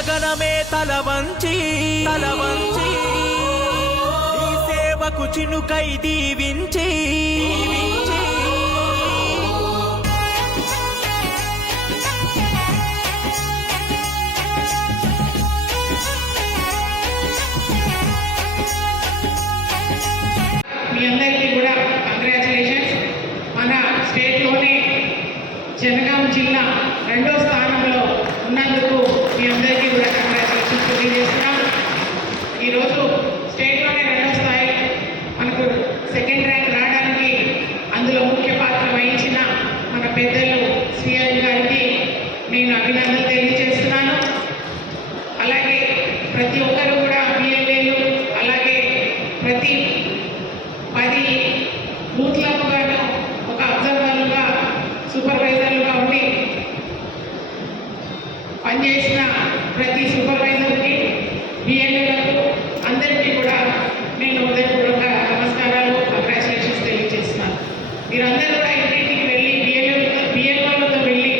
గగనమే తల వంచి నీ సేవకు చినుకై దీవించి మీ అందరికీ కూడా కంగ్రాచులేషన్స్. మన స్టేట్లోనే జనగాం జిల్లా 2వ స్థానంలో ఉన్నందుకు మీ అందరికీ కూడా కంగ్రాచులేషన్స్ తెలియజేస్తున్నాం. ఈరోజు స్టేట్లోనే 2వ స్థాయి మనకు 2nd ర్యాంక్ రావడానికి అందులో ముఖ్య పాత్ర వహించిన మన పెద్దలు సిఎం గారికి నేను అభినందనలు తెలియజేస్తున్నాను. అలాగే ప్రతి ఒక్కరు కూడా బిఎల్ఏలు అలాగే ప్రతి 10 బూత్లకు గాను ఒక అబ్జర్వర్లుగా సూపర్వైజర్లుగా ఉండి పనిచేసిన ప్రతి సూపర్వైజర్కి బిఎల్ఏలకు అందరికీ కూడా నేను హృదయపూర్వక నమస్కారాలు కంగ్రాచులేషన్స్ తెలియజేస్తున్నాను. మీరందరూ కూడా ఇంటింటికి వెళ్ళి బిఎల్ఓలతో వెళ్ళి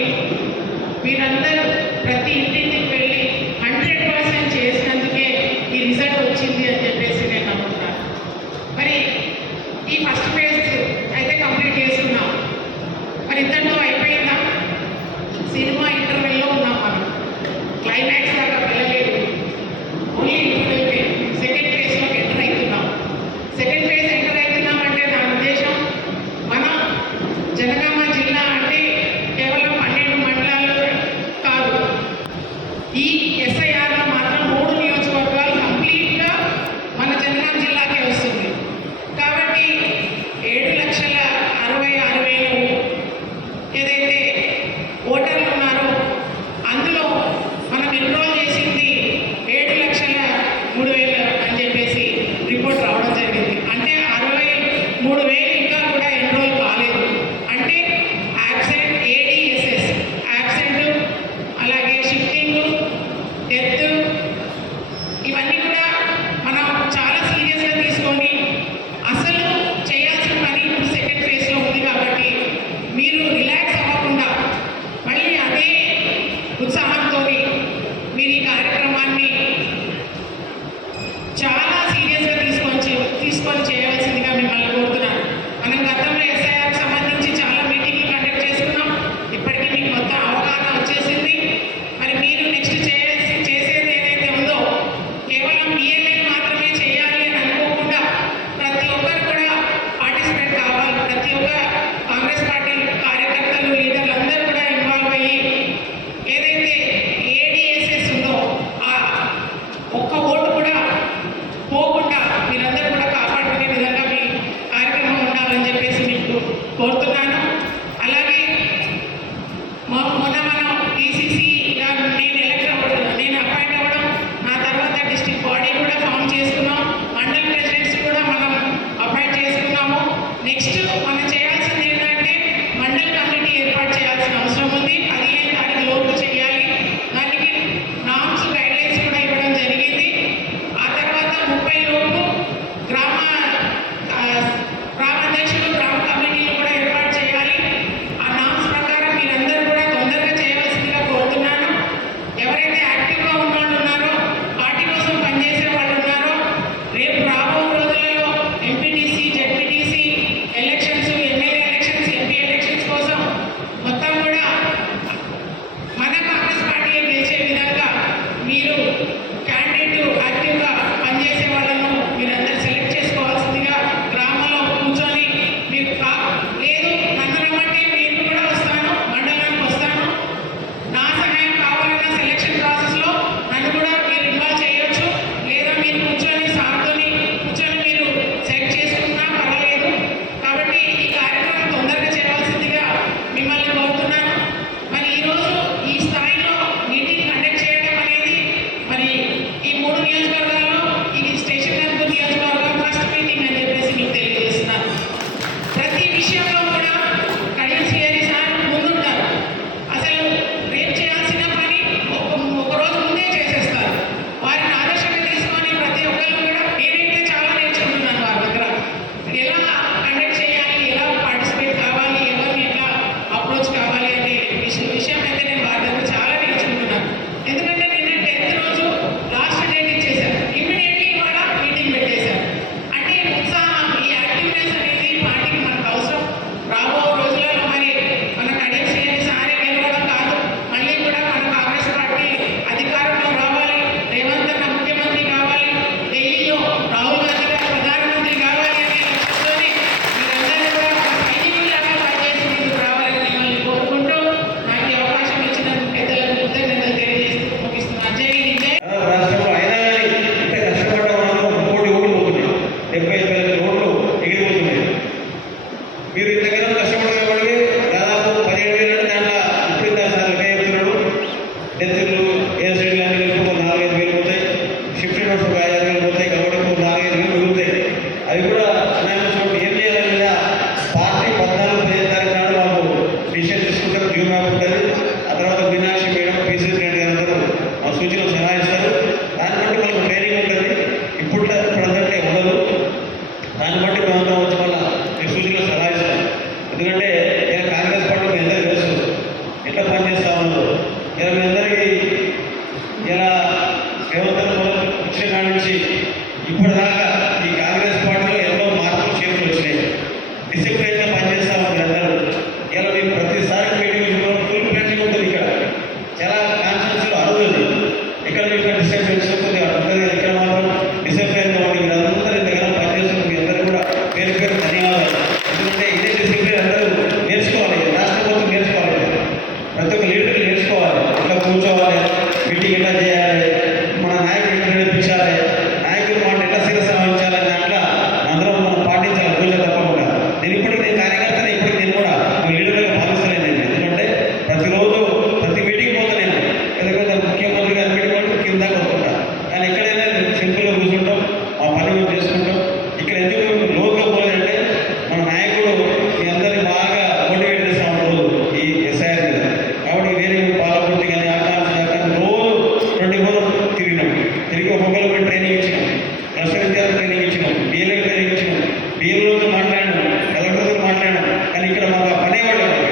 మీరందరూ ప్రతి ఇంటింటికి వెళ్ళి 100% చేసినందుకే ఈ రిజల్ట్ వచ్చింది అని చెప్పేసి నేను నమ్ముతున్నాను. మరి ఈ ఫస్ట్ ఫేజ్ అయితే కంప్లీట్ చేసుకున్నాం. మరి ఇంతలో అయిపోయిందా? సినిమా ఇంటర్వెల్లో ఉన్నాం మనం, క్లైమాక్స్ దాకా వెళ్ళలేదు. ఓన్లీ ఇంటర్వెల్కి 2nd ఫేజ్లోకి ఎంటర్ అవుతున్నాం. 2nd ఫేజ్ ఎంటర్ అవుతున్నామంటే నా ఉద్దేశం మనం జనగామ జిల్లా అంటే కేవలం 12 మండలాలు కాదు. ఈ ఎస్ఐఆర్లో మాత్రం 3 నియోజకవర్గాలు కంప్లీట్గా మన జనగామ జిల్లాకే వస్తుంది. కాబట్టి 7,66,000 ఏదైతే ఓటర్లు ఉన్నారో అందులో మనం ఎన్రోల్ చేసింది 7,03,000 అని చెప్పేసి రిపోర్ట్ రావడం జరిగింది. అంటే 63,000 ఇంకా కూడా ఎన్రోల్ కాలేదు. అంటే యాబ్సెంట్, ఏడీఎస్ఎస్ యాబ్సెంట్, అలాగే షిఫ్టింగ్, డెత్, ఇవన్నీ కూడా మనం చాలా సీరియస్గా తీసుకొని అసలు చేయాల్సిన పని ఇప్పుడు 2nd ఫేజ్లో ఉంది. కాబట్టి మీరు రిలాక్స్ అవ్వకుండా మళ్ళీ అదే ఉత్సాహంతో మీరు ఈ కార్యక్రమాన్ని చాలా సీరియస్గా తీసుకొని చేయవలసిందిగా మిమ్మల్ని కోరుతున్నాను. మనం గతంలో ఎస్ఐఆర్కి సంబంధించి చాలా మీటింగ్లు కండక్ట్ చేసుకున్నాం. ఇప్పటికీ మీకు మొత్తం అవగాహన వచ్చేసింది. మరి మీరు నెక్స్ట్ చేసేది ఎస్ఐడి లాంటి కలిపి ఒక 4-5 వేలు పోతాయి, షిఫ్ట్ నోట్స్ ఒక 5-6 వేలు పోతాయి, కాబట్టి ఒక 4-5 వేలు మిగులుతాయి. అవి కూడా చూడండి ఏం చేయాలి, పార్టీ 14-15 తారీఖు నాడు మాకు డిసిషన్ తీసుకుంటారు, డ్యూ మ్యాప్ ఉంటుంది. ఆ తర్వాత మీనాక్షి మేడం, పీసీ రెడ్డి గారు అందరూ మా సూచనలు సలహా ఇస్తారు. దాన్ని బట్టి మనకు ట్రైనింగ్ ఉంటుంది. ఇప్పుడంటే ఉండదు. దాన్ని బట్టి మేమంతా వచ్చి మళ్ళీ మీ సూచనలు సలహా ఇస్తాం. ఎందుకంటే ఇలా కాంగ్రెస్ పార్టీ మీ అందరికీ తెలుసు ఎట్లా పనిచేస్తా ఉన్నారు. ఇలా మీ అందరికీ ఇలా రేవంత్ వచ్చిన కాడి నుంచి ఇప్పటిదాకా ఈ కాంగ్రెస్ పార్టీలో ఎన్నో మార్పులు చేతులు వచ్చినాయి. డిసిప్లిన్గా పనిచేస్తా ఉన్నారు అందరూ. ఇలా మేము ప్రతిసారి మీటింగ్ ఫుల్ ప్లానింగ్ ఉంటుంది. ఇక్కడ చాలా కాన్స్టిట్యూన్సీలో అడుగుతుంది. ఇక్కడ మీకు డిసిప్లిన్ ఉంటుంది, ఉంటుంది. ఇక్కడ మాత్రం డిసిప్లిన్గా ఉంది. మీరు అందరూ ఇంతకాలం పనిచేస్తుంది. మీ అందరూ కూడా పేరు పేరు ధన్యవాదాలు. ఎందుకంటే ఇదే డిసిప్లిన్ అందరూ నేర్చుకోవాలి. రాష్ట్ర ప్రభుత్వం నేర్చుకోవాలి. ప్రతి ఒక్క లీడర్లు నేర్చుకోవాలి. ఇట్లా కూర్చోవాలి, మీటింగ్ ఎట్లా చేయాలి, మన నాయకులు ఎట్లా నడిపించాలి, నాయకులు మాట ఎట్లా శిరస వహించాలని దాంట్లో అందరం మనం పాటించాలి. పూజ తప్పకుండా. నేను ఇప్పటికి నేను కార్యకర్తనే, ఇప్పటికి నేను కూడా లీడర్గా భావిస్తలేను. నేను ఎందుకంటే ప్రతిరోజు ప్రతి మీటింగ్ పోతా నేను. ఎందుకంటే ముఖ్యమంత్రి గారి మీటింగ్ పోతే కింద వస్తుంటా. కానీ ఎక్కడైనా సింపుల్గా కూర్చుంటాం, మా పని మేము చేసుకుంటాం. ఇక్కడ ఎందుకు లోగా పోలేదంటే మన నాయకుడు మీ అందరినీ బాగా మోటివేట్ చేస్తూ ఉంటారు ఈ ఎస్ఐఆర్ మీద. కాబట్టి వేరే పాలకొట్టి కానీ ఆకాంక్ష రోజు 20 రోజులు తిరిగినాం. తిరిగి ఒక్కొక్కరికి ట్రైనింగ్ ఇచ్చినాం, విద్యార్థి ట్రైనింగ్ ఇచ్చినాం, బిఎల్ఏ ట్రైనింగ్ ఇచ్చినాం, బిఎల్ఓతో మాట్లాడినాం, కలెక్టర్తో మాట్లాడినాం. కానీ ఇక్కడ మాకు పనే పడలేదు.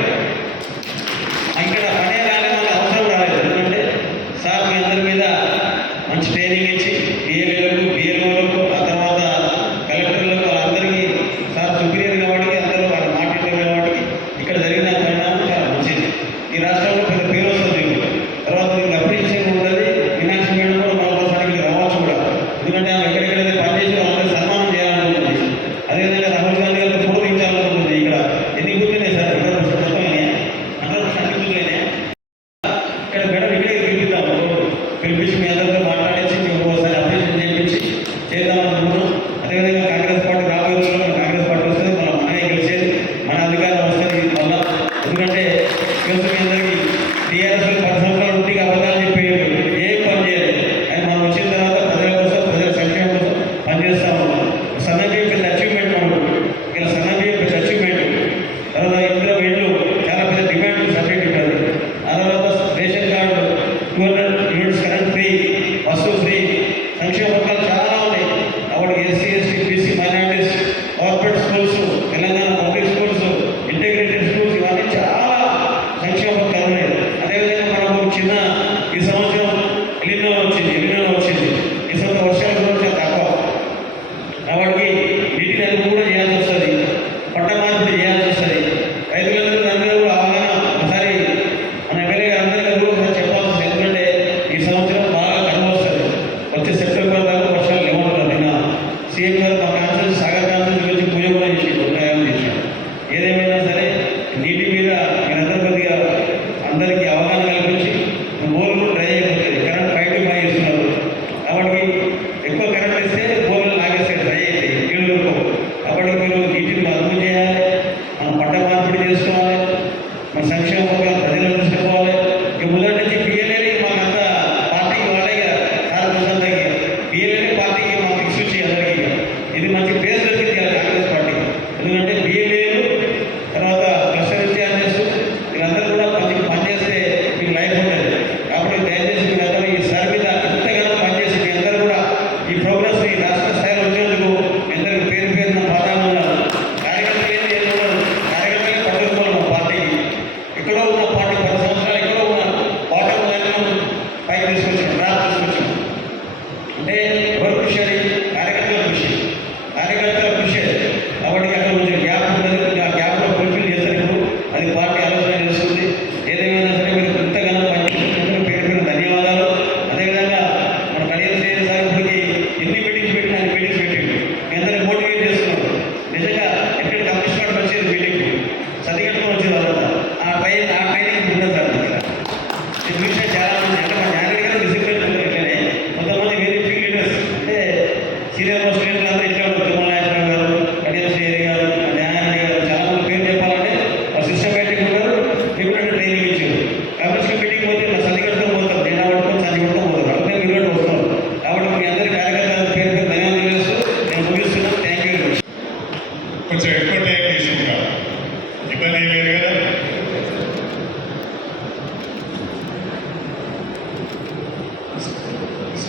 ఇక్కడ పనే రాలేదు, మాకు అవసరం రాలేదు. ఎందుకంటే సార్ మీ అందరి మీద మంచి ట్రైనింగ్ ఇచ్చి బిఎల్ఏలకు, బిఎల్ఓలకు, ఆ తర్వాత కలెక్టర్లకు అందరికీ సార్ సుపీరియర్ కాబట్టి అందరూ వాళ్ళ మాట్లాడటం కాబట్టి ఇక్కడ జరిగిన పరిణామం చాలా మంచిది. ఈ రాష్ట్రంలో పెద్ద పేరు వస్తుంది. తర్వాత మీకు అప్రిషియేషన్ ఉంటుంది. మీనాక్షి మేడం కూడా మరోసారికి రావచ్చు కూడా. ఎందుకంటే ఆమె ఎక్కడెక్కడైతే పనిచేసి వాళ్ళందరూ సన్మానం చేయాలనుకుంటుంది. అదేవిధంగా రాహుల్ గాంధీ గారికి ఫోటో దించాలనుకుంటుంది. ఇక్కడ ఎన్ని గుర్తున్నాయి సార్? 100% అయినాయి. 100% గుర్తున్నాయి. ఇక్కడ మేడం ఇక్కడే పిలిపిద్దాం. పిలిపించి మీ అందరితో మాట్లాడేసి మేము ఒకసారి అప్రిషియేషన్ చేయించి చేద్దామనుకుంటున్నాం. అదేవిధంగా కాంగ్రెస్ పార్టీ రాబోయే రోజుల్లో కాంగ్రెస్ పార్టీ వస్తుంది, మన మనమే గెలిచేది, మన అధికారం వస్తుంది మళ్ళా. ఎందుకంటే తెలుసు మీ అందరికీ టీఆర్ఎస్ 10 సంవత్సరాలు ఉంటే అబద్ధాలు చెప్పేది ఏం పని చేయలేదు. అది మనం వచ్చిన తర్వాత ప్రజల కోసం, ప్రజల సంక్షేమం కోసం పనిచేస్తా ఉన్నాం. సన్నబియ్యం పెద్ద అచీవ్మెంట్ మనకు. ఇలా సన్నబియ్యం పెద్ద అచీవ్మెంట్. తర్వాత ఇందులో వీళ్ళు చాలా పెద్ద డిమాండ్ సబ్జెక్ట్ ఉంటుంది. ఆ తర్వాత ration card, 200 units current free, bus free, సంక్షేమ పథకాలు చాలా ఉన్నాయి. కాబట్టి SC, ST, BC, minorities, corporate schools, Telangana public schools, integrated schools, ఇవన్నీ చాలా సంక్షేమ పథకాలు ఉన్నాయి. అదేవిధంగా మనకు చిన్న ఈ సంవత్సరం ఎలినో వచ్చింది. ఈ సంవత్సరం వర్షాల గురించి తక్కువ కాబట్టి వీటిని అది కూడా చేయాల్సి వస్తుంది. పంట మార్పిడి చేయాల్సి వస్తుంది. రైతులందరూ దాని మీద కూడా అవగాహన ఒకసారి మన ఎమ్మెల్యే గారు అందరికీ కూడా ఒకసారి చెప్పాల్సి వస్తుంది. ఎందుకంటే ఈ సంవత్సరం బాగా కరువు వస్తుంది. వచ్చే సెప్టెంబర్ దాకా వర్షాలు లేవంటున్నారు. నిన్న సీఎం గారు మా కాన్సెన్స్ సాగర్ కాన్సెన్స్ గురించి పూజ కూడా చేసి ఉంటాయని చేశారు. ఏదేమైనా సరే నీటి మీద మీరందరూ కొద్దిగా అందరికీ అవగాహన కల్పించి బోర్లు డ్రై అయిపోతుంది. కరెంట్ 5 to 5 ఇస్తున్నారు.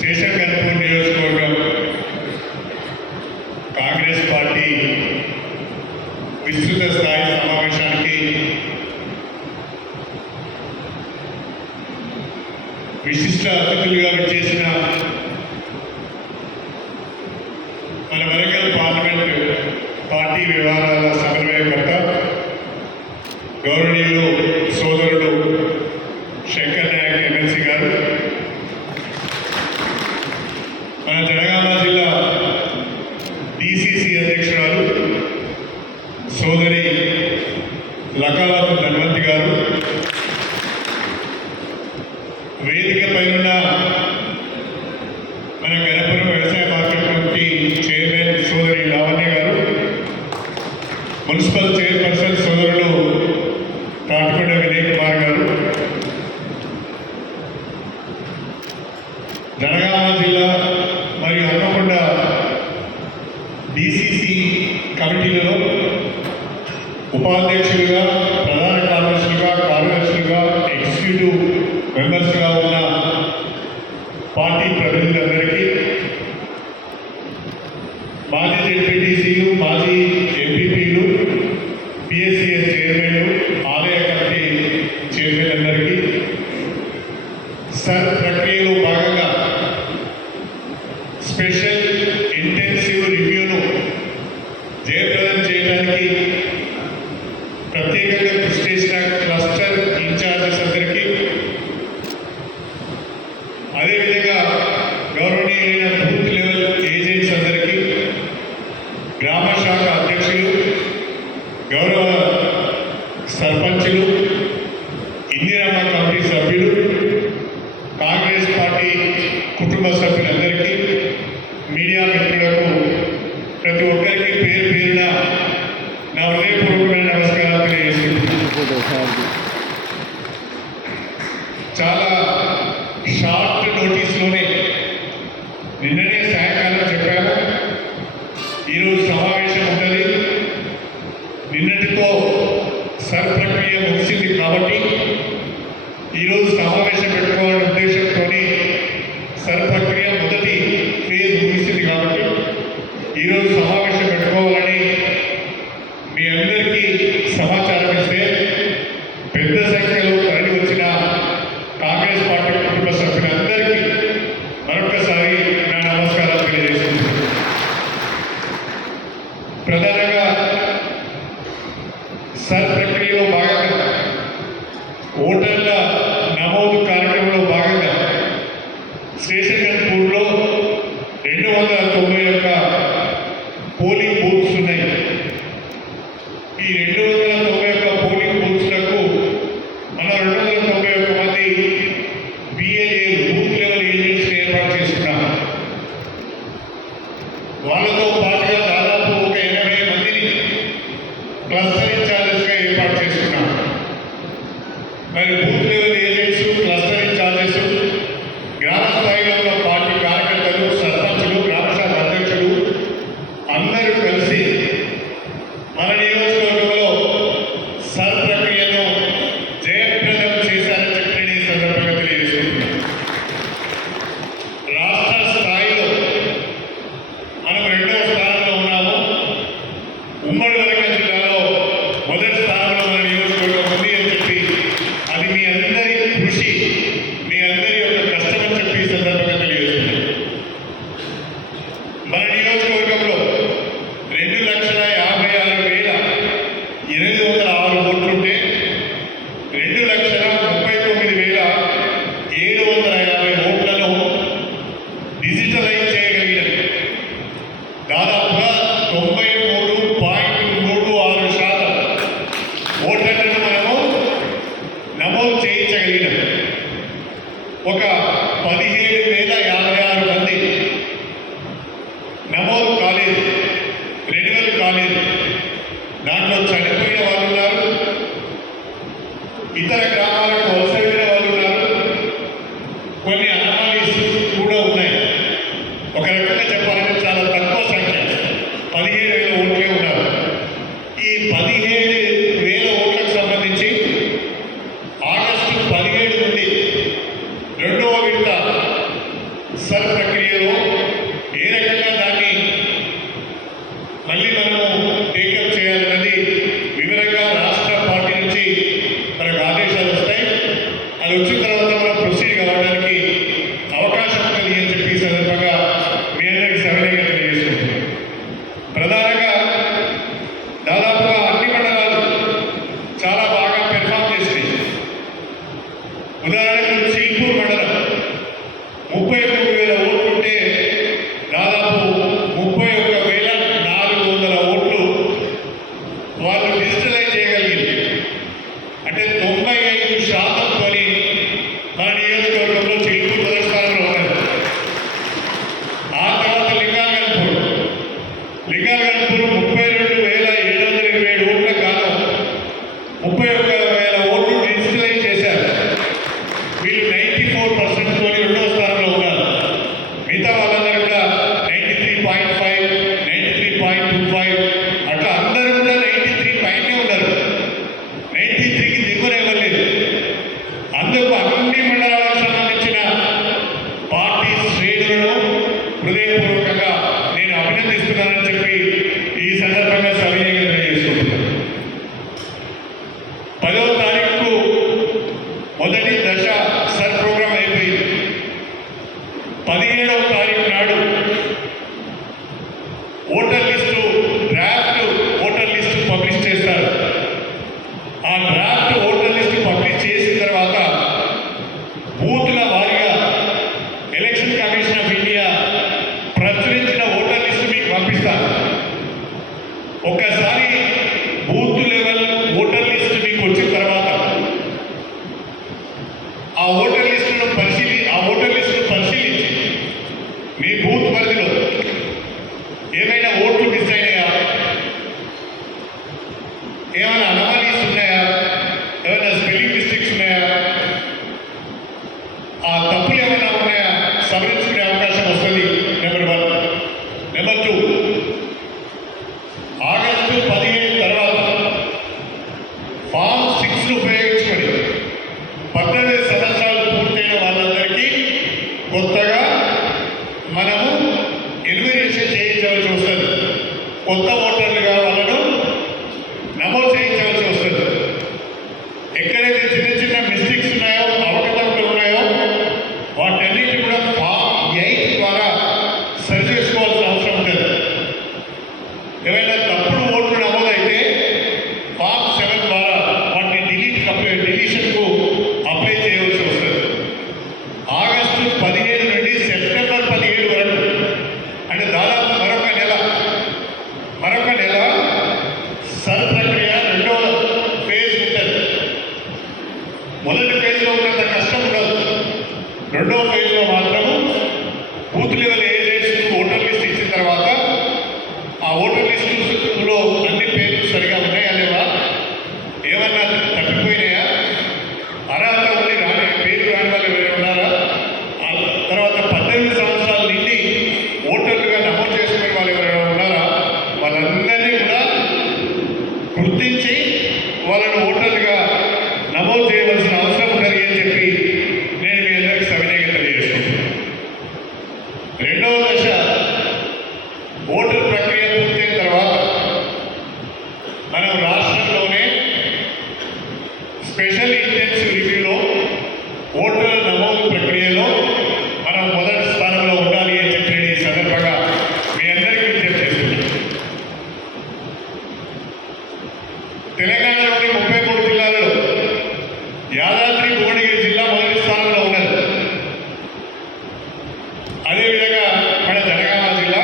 శేషగన్పూర్ నియోజకవర్గం కాంగ్రెస్ పార్టీ విస్తృత స్థాయి సమావేశానికి విశిష్ట అతిథులుగా విచ్చేసిన మన వరంగల్ పార్లమెంట్ పార్టీ వ్యవహారాల సమన్వయకర్త గౌరవనీయులు సోదరుడు శంకర్ నాయక్ ఎమ్మెల్సీ గారు, మన జనగామ జిల్లా డిసిసి అధ్యక్షురాలు సోదరి లకావత్ ధన్వంతి గారు, వేదిక పైన మన గణపురం వ్యవసాయ మార్కెట్ కమిటీ చైర్మన్ సోదరి లావణ్య గారు, మున్సిపల్ చైర్పర్సన్ సోదరులు తాటికొండ వినయ్ కుమార్ గారు, జనగామ జిల్లా మరియు హన్మకొండ డిసిసి కమిటీలలో ఉపాధ్యక్షులుగా, ప్రధాన కార్యదర్శులుగా, ఎగ్జిక్యూటివ్ మెంబర్స్గా ఉన్న పార్టీ ప్రతినిధులందరికీ, మాజీ జెడ్పీటీసీలు, మాజీ ఎంపీపీలు, పిఎస్సిఎస్ చైర్మన్లు, ఆలయ కమిటీ చైర్మన్ అందరికీ, సర్ ప్రక్రియలో భాగంగా స్పెషల్ ఇంటెన్సివ్ రివ్యూను జయప్రదం చేయడానికి ప్రత్యేకంగా కృషి చేసిన క్లస్టర్ ఇన్ఛార్జెస్ అందరికీ, అదేవిధంగా గౌరవనీయులైన బూత్ లెవెల్ ఏజెంట్స్ అందరికీ, గ్రామ శాఖ అధ్యక్షులు, గౌరవ సర్పంచులు, ఇందిరమ్మ కమిటీ సభ్యులు, కాంగ్రెస్ పార్టీ కుటుంబ సభ్యులందరికీ, మీడియా మిత్రులకు ప్రతి ఒక్కరికి పేరు పేరున నా హృదయపూర్వకమైన నమస్కారాలు తెలియజేస్తున్నాను. చాలా షార్ట్ నోటీస్లోనే నిన్ననే సాయంకాలం చెప్పాను, ఈరోజు సమావేశం ఉన్నది, నిన్నటితో సర్ ప్రక్రియ ముగిసింది కాబట్టి ఈరోజు సమావేశం పెట్టుకోవాలనే ఉద్దేశంతో సర్ ప్రక్రియ మొదటి ఫేజ్ ముగిసింది కాబట్టి ఈరోజు సమావేశం పెట్టుకోవాలని మీ అందరికీ సమాచారం ఇస్తే పెద్ద సంఖ్యలో తరలి వచ్చిన కాంగ్రెస్ పార్టీ కుటుంబ సభ్యులందరికీ మరొకసారి నా నమస్కారాలు తెలియజేస్తున్నాను. ప్రధానంగా సర్ ప్రక్రియలో భాగంగా ఓటర్ల నమోదు కార్యక్రమంలో భాగంగా శేషగన్పూర్లో 291 పోలింగ్ బూత్స్ ఉన్నాయి. ఈ 291 పోలింగ్ బూత్స్లకు మన 291 మంది బిఎల్ఏ బూత్ లెవెల్ ఏజెంట్స్ ఏర్పాటు చేసుకున్నాం. వాళ్ళతో పాటుగా దాదాపు ఒక 80 మందిని క్లస్టర్ ఇన్ఛార్జెస్గా ఏర్పాటు చేసుకున్నాం. మరి booth level agents, cluster in-charges, గ్రామ స్థాయిలో ఉన్న పార్టీ కార్యకర్తలు, సర్పంచులు, గ్రామ శాఖ అధ్యక్షులు అందరూ కలిసి సర్ ప్రక్రియలో ఏ రకంగా దాన్ని మళ్ళీ మనము టేకప్ చేయాలన్నది వివరంగా రాష్ట్ర పార్టీ నుంచి మనకు ఆదేశాలు వస్తాయి. అది వచ్చిన తర్వాత మనం ప్రొసీడ్ కావడానికి అవకాశం ఉంటుంది అని చెప్పి ఈ సందర్భంగా మీ అందరికీ సవినయంగా తెలియజేసుకుంటున్నాం. ప్రధానంగా దాదాపుగా అన్ని మండలాలు చాలా బాగా పెర్ఫామ్ చేసినాయి. ఉదాహరణకు శ్రీపూర్ మండలం 33,000 ఓట్లు ఉంటే దాదాపు 31,400 ఓట్లు వాళ్ళు డిజిటలైజ్ చేయగలిగింది. అంటే 95% మన నియోజకవర్గంలో శ్రీపూర్ మొదటి స్థానంలో ఉన్నారు. ఆ తర్వాత లింగాలగన్పూర్ 32,727 ఓట్ల కాలం 31,000 ఓట్లు డిజిటలైజ్ చేశారు. వీళ్ళు 94% తోని రెండవ స్థానంలో ఉన్నారు. మిగతా వాళ్ళందరూ కూడా 93.5, 93.25 అట్లా అందరూ కూడా 93 పైనే ఉన్నారు. 93కి దిగువన ఇవ్వలేదు. అందుకు అన్ని మండలాలకు సంబంధించిన పార్టీ శ్రేణులను హృదయపూర్వకంగా నేను అభినందిస్తున్నానని చెప్పి ఈ సందర్భంగా సవినయంగా తెలియజేసుకుంటున్నాను. 10వ తారీఖు మొదటి దశ సర్ ప్రోగ్రాం అయిపోయింది. 17వ తారీఖు నాడు voter list draft voter list publish చేస్తారు. ఆ డ్రాఫ్ట్ ఓటర్ లిస్టు పబ్లిష్ చేసిన తర్వాత బూతుల వారీగా ఎలక్షన్ కమిషన్ ఆఫ్ ఇండియా ప్రచురించిన ఓటర్ లిస్టు మీకు పంపిస్తారు. ఒక్కసారి బూత్ లెవెల్ ఓటర్ లిస్టు మీకు వచ్చిన తర్వాత ఆ ఓటర్ లిస్టును పరిశీలించి మీ బూత్ పరిధిలో ఏమైనా ఓట్లు మిస్ అయినాయా, ఏమైనా అనామలీస్ ఉన్నాయా, ఏమైనా స్పెల్లింగ్ మిస్టేక్స్ ఉన్నాయా, ఆ తప్పులు ఏమైనా ఉన్నాయా సవరించుకునే అవకాశం వస్తుంది. నెంబర్ 1. నెంబర్ 2, ఆగస్టు 15 తర్వాత ఫామ్ 6 ఉపయోగించుకొని 18 సంవత్సరాలు పూర్తయిన వాళ్ళందరికీ కొత్తగా మనము ఎన్యుమరేషన్ చేయించవలసి వస్తుంది. కొత్త ఓటర్లుగా వాళ్ళను నమోదు చేయించవలసి వస్తుంది. ఎక్కడైతే చిన్న చిన్న మిస్టేక్స్ ఉన్నాయో, అవకతవకలు ఉన్నాయో వాటన్నిటి కూడా ఫామ్ 8 ద్వారా సరి చేసుకోవాల్సిన అవసరం ఉంటుంది. ఏమైనా తప్పుడు ఓట్లు నమోదైతే ఫామ్ 7 ద్వారా వాటిని డిలీషన్కు అప్లై చేయవలసి వస్తుంది. ఆగస్టు 15 నుండి సెప్టెంబర్ 17 వరకు అంటే దాదాపు మరొక నెల సర్ ప్రక్రియ రెండవ ఫేజ్ ఉంటుంది. మొదటి ఫేజ్లో ఉన్నంత కష్టం ఉండదు. రెండవ ఫేజ్లో మాత్రము booth level agents voter list ఇచ్చిన తర్వాత ఆ ఓటర్ లిస్టులో అన్ని పేర్లు సరిగా ఉన్నాయా లేవా, ఏమన్నా తప్పిపోయినాయా, అర్హత ఉండి పేరు రాని వాళ్ళు ఎవరైనా ఉన్నారా, ఆ తర్వాత 18 సంవత్సరాల నుండి ఓటర్లుగా నమోదు చేసుకునే వాళ్ళు ఎవరైనా ఉన్నారా, వాళ్ళందరినీ కూడా గుర్తించి వాళ్ళను ఓటర్లుగా నమోదు చేయవలసిన అవసరం ఉన్నది అని చెప్పి నేను మీ అందరికీ సవినయంగా తెలియజేసుకుంటున్నాను. రెండవ దశ ఓటర్ ప్రక్రియ పూర్తయిన తర్వాత మనం రాష్ట్రంలోనే స్పెషల్ ఇంటెన్సివ్ రివ్యూలో ఓటర్ల నమోదు ప్రక్రియలో మనం మొదటి స్థానంలో ఉండాలి అని చెప్పి నేను ఈ సందర్భంగా మీ అందరికీ విజ్ఞప్తి చేస్తున్నాను. తెలంగాణలోని 33 జిల్లాలలో యాదాద్రి భువనగిరి జిల్లా మొదటి స్థానంలో ఉన్నది. అదేవిధంగా మన జనగామ జిల్లా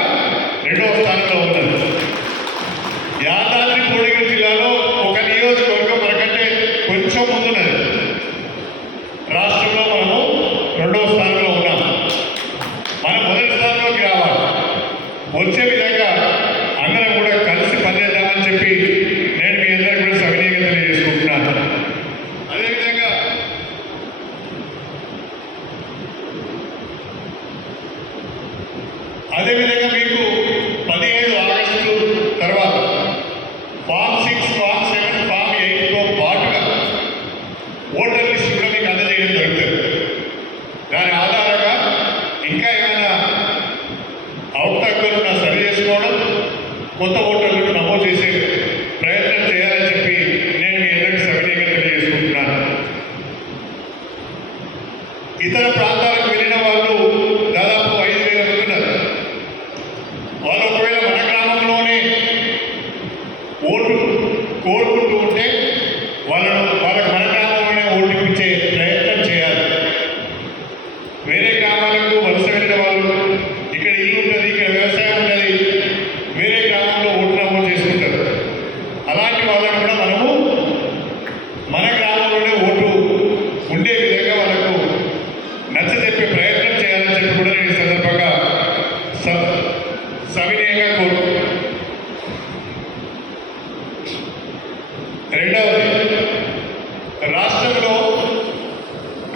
రెండవ స్థానంలో ఉన్నది. యాదాద్రి భువనగిరి జిల్లాలో ఒక నియోజకవర్గం మనకంటే కొంచెం ముందున్నది. రాష్ట్రంలో మనము రెండవ స్థానంలో ఉన్నాం. మనం మొదటి స్థానంలోకి రావాలి. వచ్చే విధంగా అందరం కూడా కలిసి పనిచేద్దామని చెప్పి నేను మీ అందరికీ కూడా సవినయంగా తెలియజేసుకుంటున్నాను. అదేవిధంగా మీకు 17 ఆగస్టు తర్వాత ఫామ్ 6, ఫామ్ 7, ఫామ్ 8తో పాటుగా ఓటర్ లిస్ట్ కూడా మీకు అందజేయడం జరుగుతుంది. దాని ఆధారంగా ఇంకా ఏమైనా కొత్త ఓటర్లను నమోదు చేసే ప్రయత్నం చేయాలని చెప్పి నేను మీ అందరికీ సవినయంగా తెలియజేసుకుంటున్నాను. ఇతర ప్రాంతాలకు వెళ్ళిన వాళ్ళు దాదాపు 5,000 మంది ఉన్నారు. వాళ్ళు ఒకవేళ మన గ్రామంలోనే ఓటు కోరుకుంటూ ఉంటే వాళ్ళకి మన గ్రామంలోనే ఓటు ఇప్పించే ప్రయత్నం చేయాలి. వేరే గ్రామాలకు వలస వెళ్ళిన వాళ్ళు ఇక్కడ ఇల్లు ఉంటుంది, ఇక్కడ వ్యవసాయం ఉంటుంది, వేరే గ్రామంలో ఓటు నమోదు చేసుకుంటారు. అలాంటి వాళ్ళని కూడా మనము మన గ్రామంలోనే ఓటు ఉండే విధంగా వాళ్ళకు నచ్చజెప్పే ప్రయత్నం చేయాలని చెప్పి కూడా నేను ఈ సందర్భంగా సవినయంగా కోరుకుంటున్నాను. రెండవది, రాష్ట్రంలో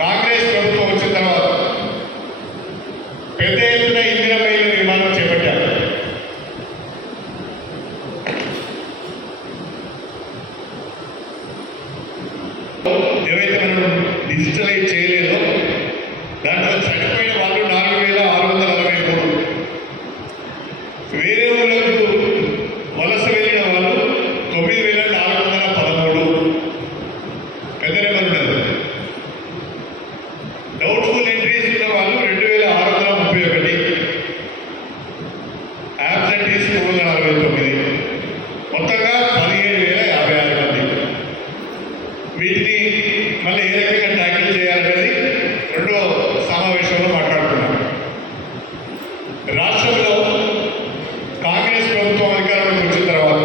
కాంగ్రెస్ ప్రభుత్వం వచ్చిన తర్వాత పెద్ద ఎత్తున ఇందిరమ్మ ఇళ్ల నిర్మాణం చేపట్టారు. ఏవైతే మనం డిజిటలైజ్ చేయలేదో దాంట్లో చనిపోయిన వాళ్ళు 4,663, వేరే ఊళ్ళకు వలస వెళ్ళిన వాళ్ళు 9,413, పెద్ద నెంబర్ ఉన్నది. డౌట్ఫుల్ ఎంట్రీస్ ఉన్న వాళ్ళు 2,631, యాబ్సెంటీస్ 349, మొత్తంగా 17,056 మంది. వీటిని మళ్ళీ ఏ రకంగా ట్యాకిల్ చేయాలనేది రెండో సమావేశంలో మాట్లాడుకున్నాం. రాష్ట్రంలో కాంగ్రెస్ ప్రభుత్వం అధికారంలోకి వచ్చిన తర్వాత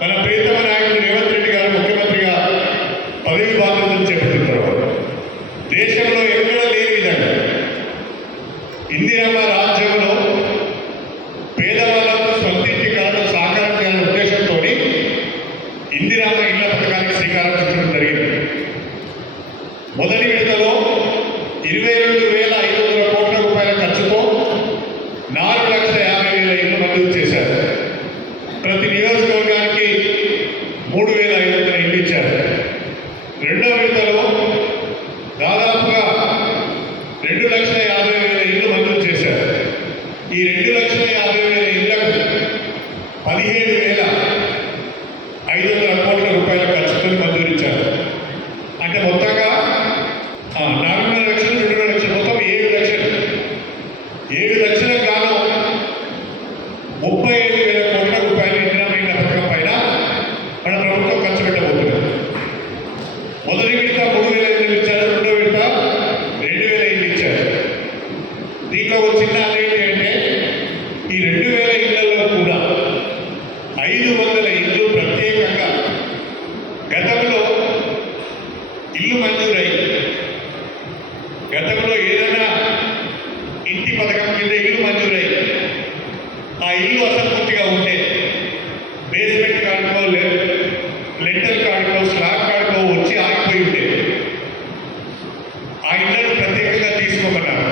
మన ప్రియతమ నాయకుడు రేవంత్ రెడ్డి గారు ముఖ్యమంత్రిగా పదవి బాధ్యతలు చేపట్టిన తర్వాత దేశంలో ఎక్కడ లేని విధంగా ఇందిరమ్మ రాజ్యంలో పేదవాళ్ళకు స్వంతింటి కళను సాకారం చేయాలనే ఉద్దేశంతో ఇందిరమ్మ ఇళ్ల పథకానికి శ్రీకారం చుట్టడం జరిగింది. మొదటి విడతలో 22,500 కోట్ల రూపాయల ఖర్చుతో 4,50,000 ఇళ్లు మంజూరు చేశారు. ప్రతి నియోజకవర్గానికి 3,500 ఇళ్లు ఇచ్చారు. రెండవ విడతలో దాదాపుగా 2,50,000 ఇళ్లు మంజూరు చేశారు. ఈ 2,50,000 ఇళ్లకు 17,500 కోట్ల రూపాయల ఖర్చుతో మంజూరించారు. అంటే మొత్తంగా 4,500,000, 2,00,000, మొత్తం 7 లక్షలు. 7 లక్షలకు గాను 35,000 కోట్ల రూపాయలు ఇందిరమ్మ పథకం పైన మన ప్రభుత్వం ఖర్చు పెట్టబోతున్నారు. మొదటి విడత 3,000 ఇళ్ళు ఇచ్చారు, రెండో విడత 2,000 ఇళ్ళు ఇచ్చారు. దీంట్లో ఒక చిన్న ఏంటి అంటే ఈ 2,000 ఇళ్లలో కూడా 500 ఇళ్ళు ప్రత్యేకంగా గతంలో ఇల్లు మంజూరై గతంలో ఏదైనా ఇంటి పథకం కింద ఇల్లు మంజూరై ఆ ఇల్లు అసంపూర్తిగా ఉంటే బేస్మెంట్ కాడుకో లెంటల్ కాడుకో స్లాబ్ కాడుకో వచ్చి ఆగిపోయి ఉంటే ఆ ఇళ్లను ప్రత్యేకంగా తీసుకోమన్నారు.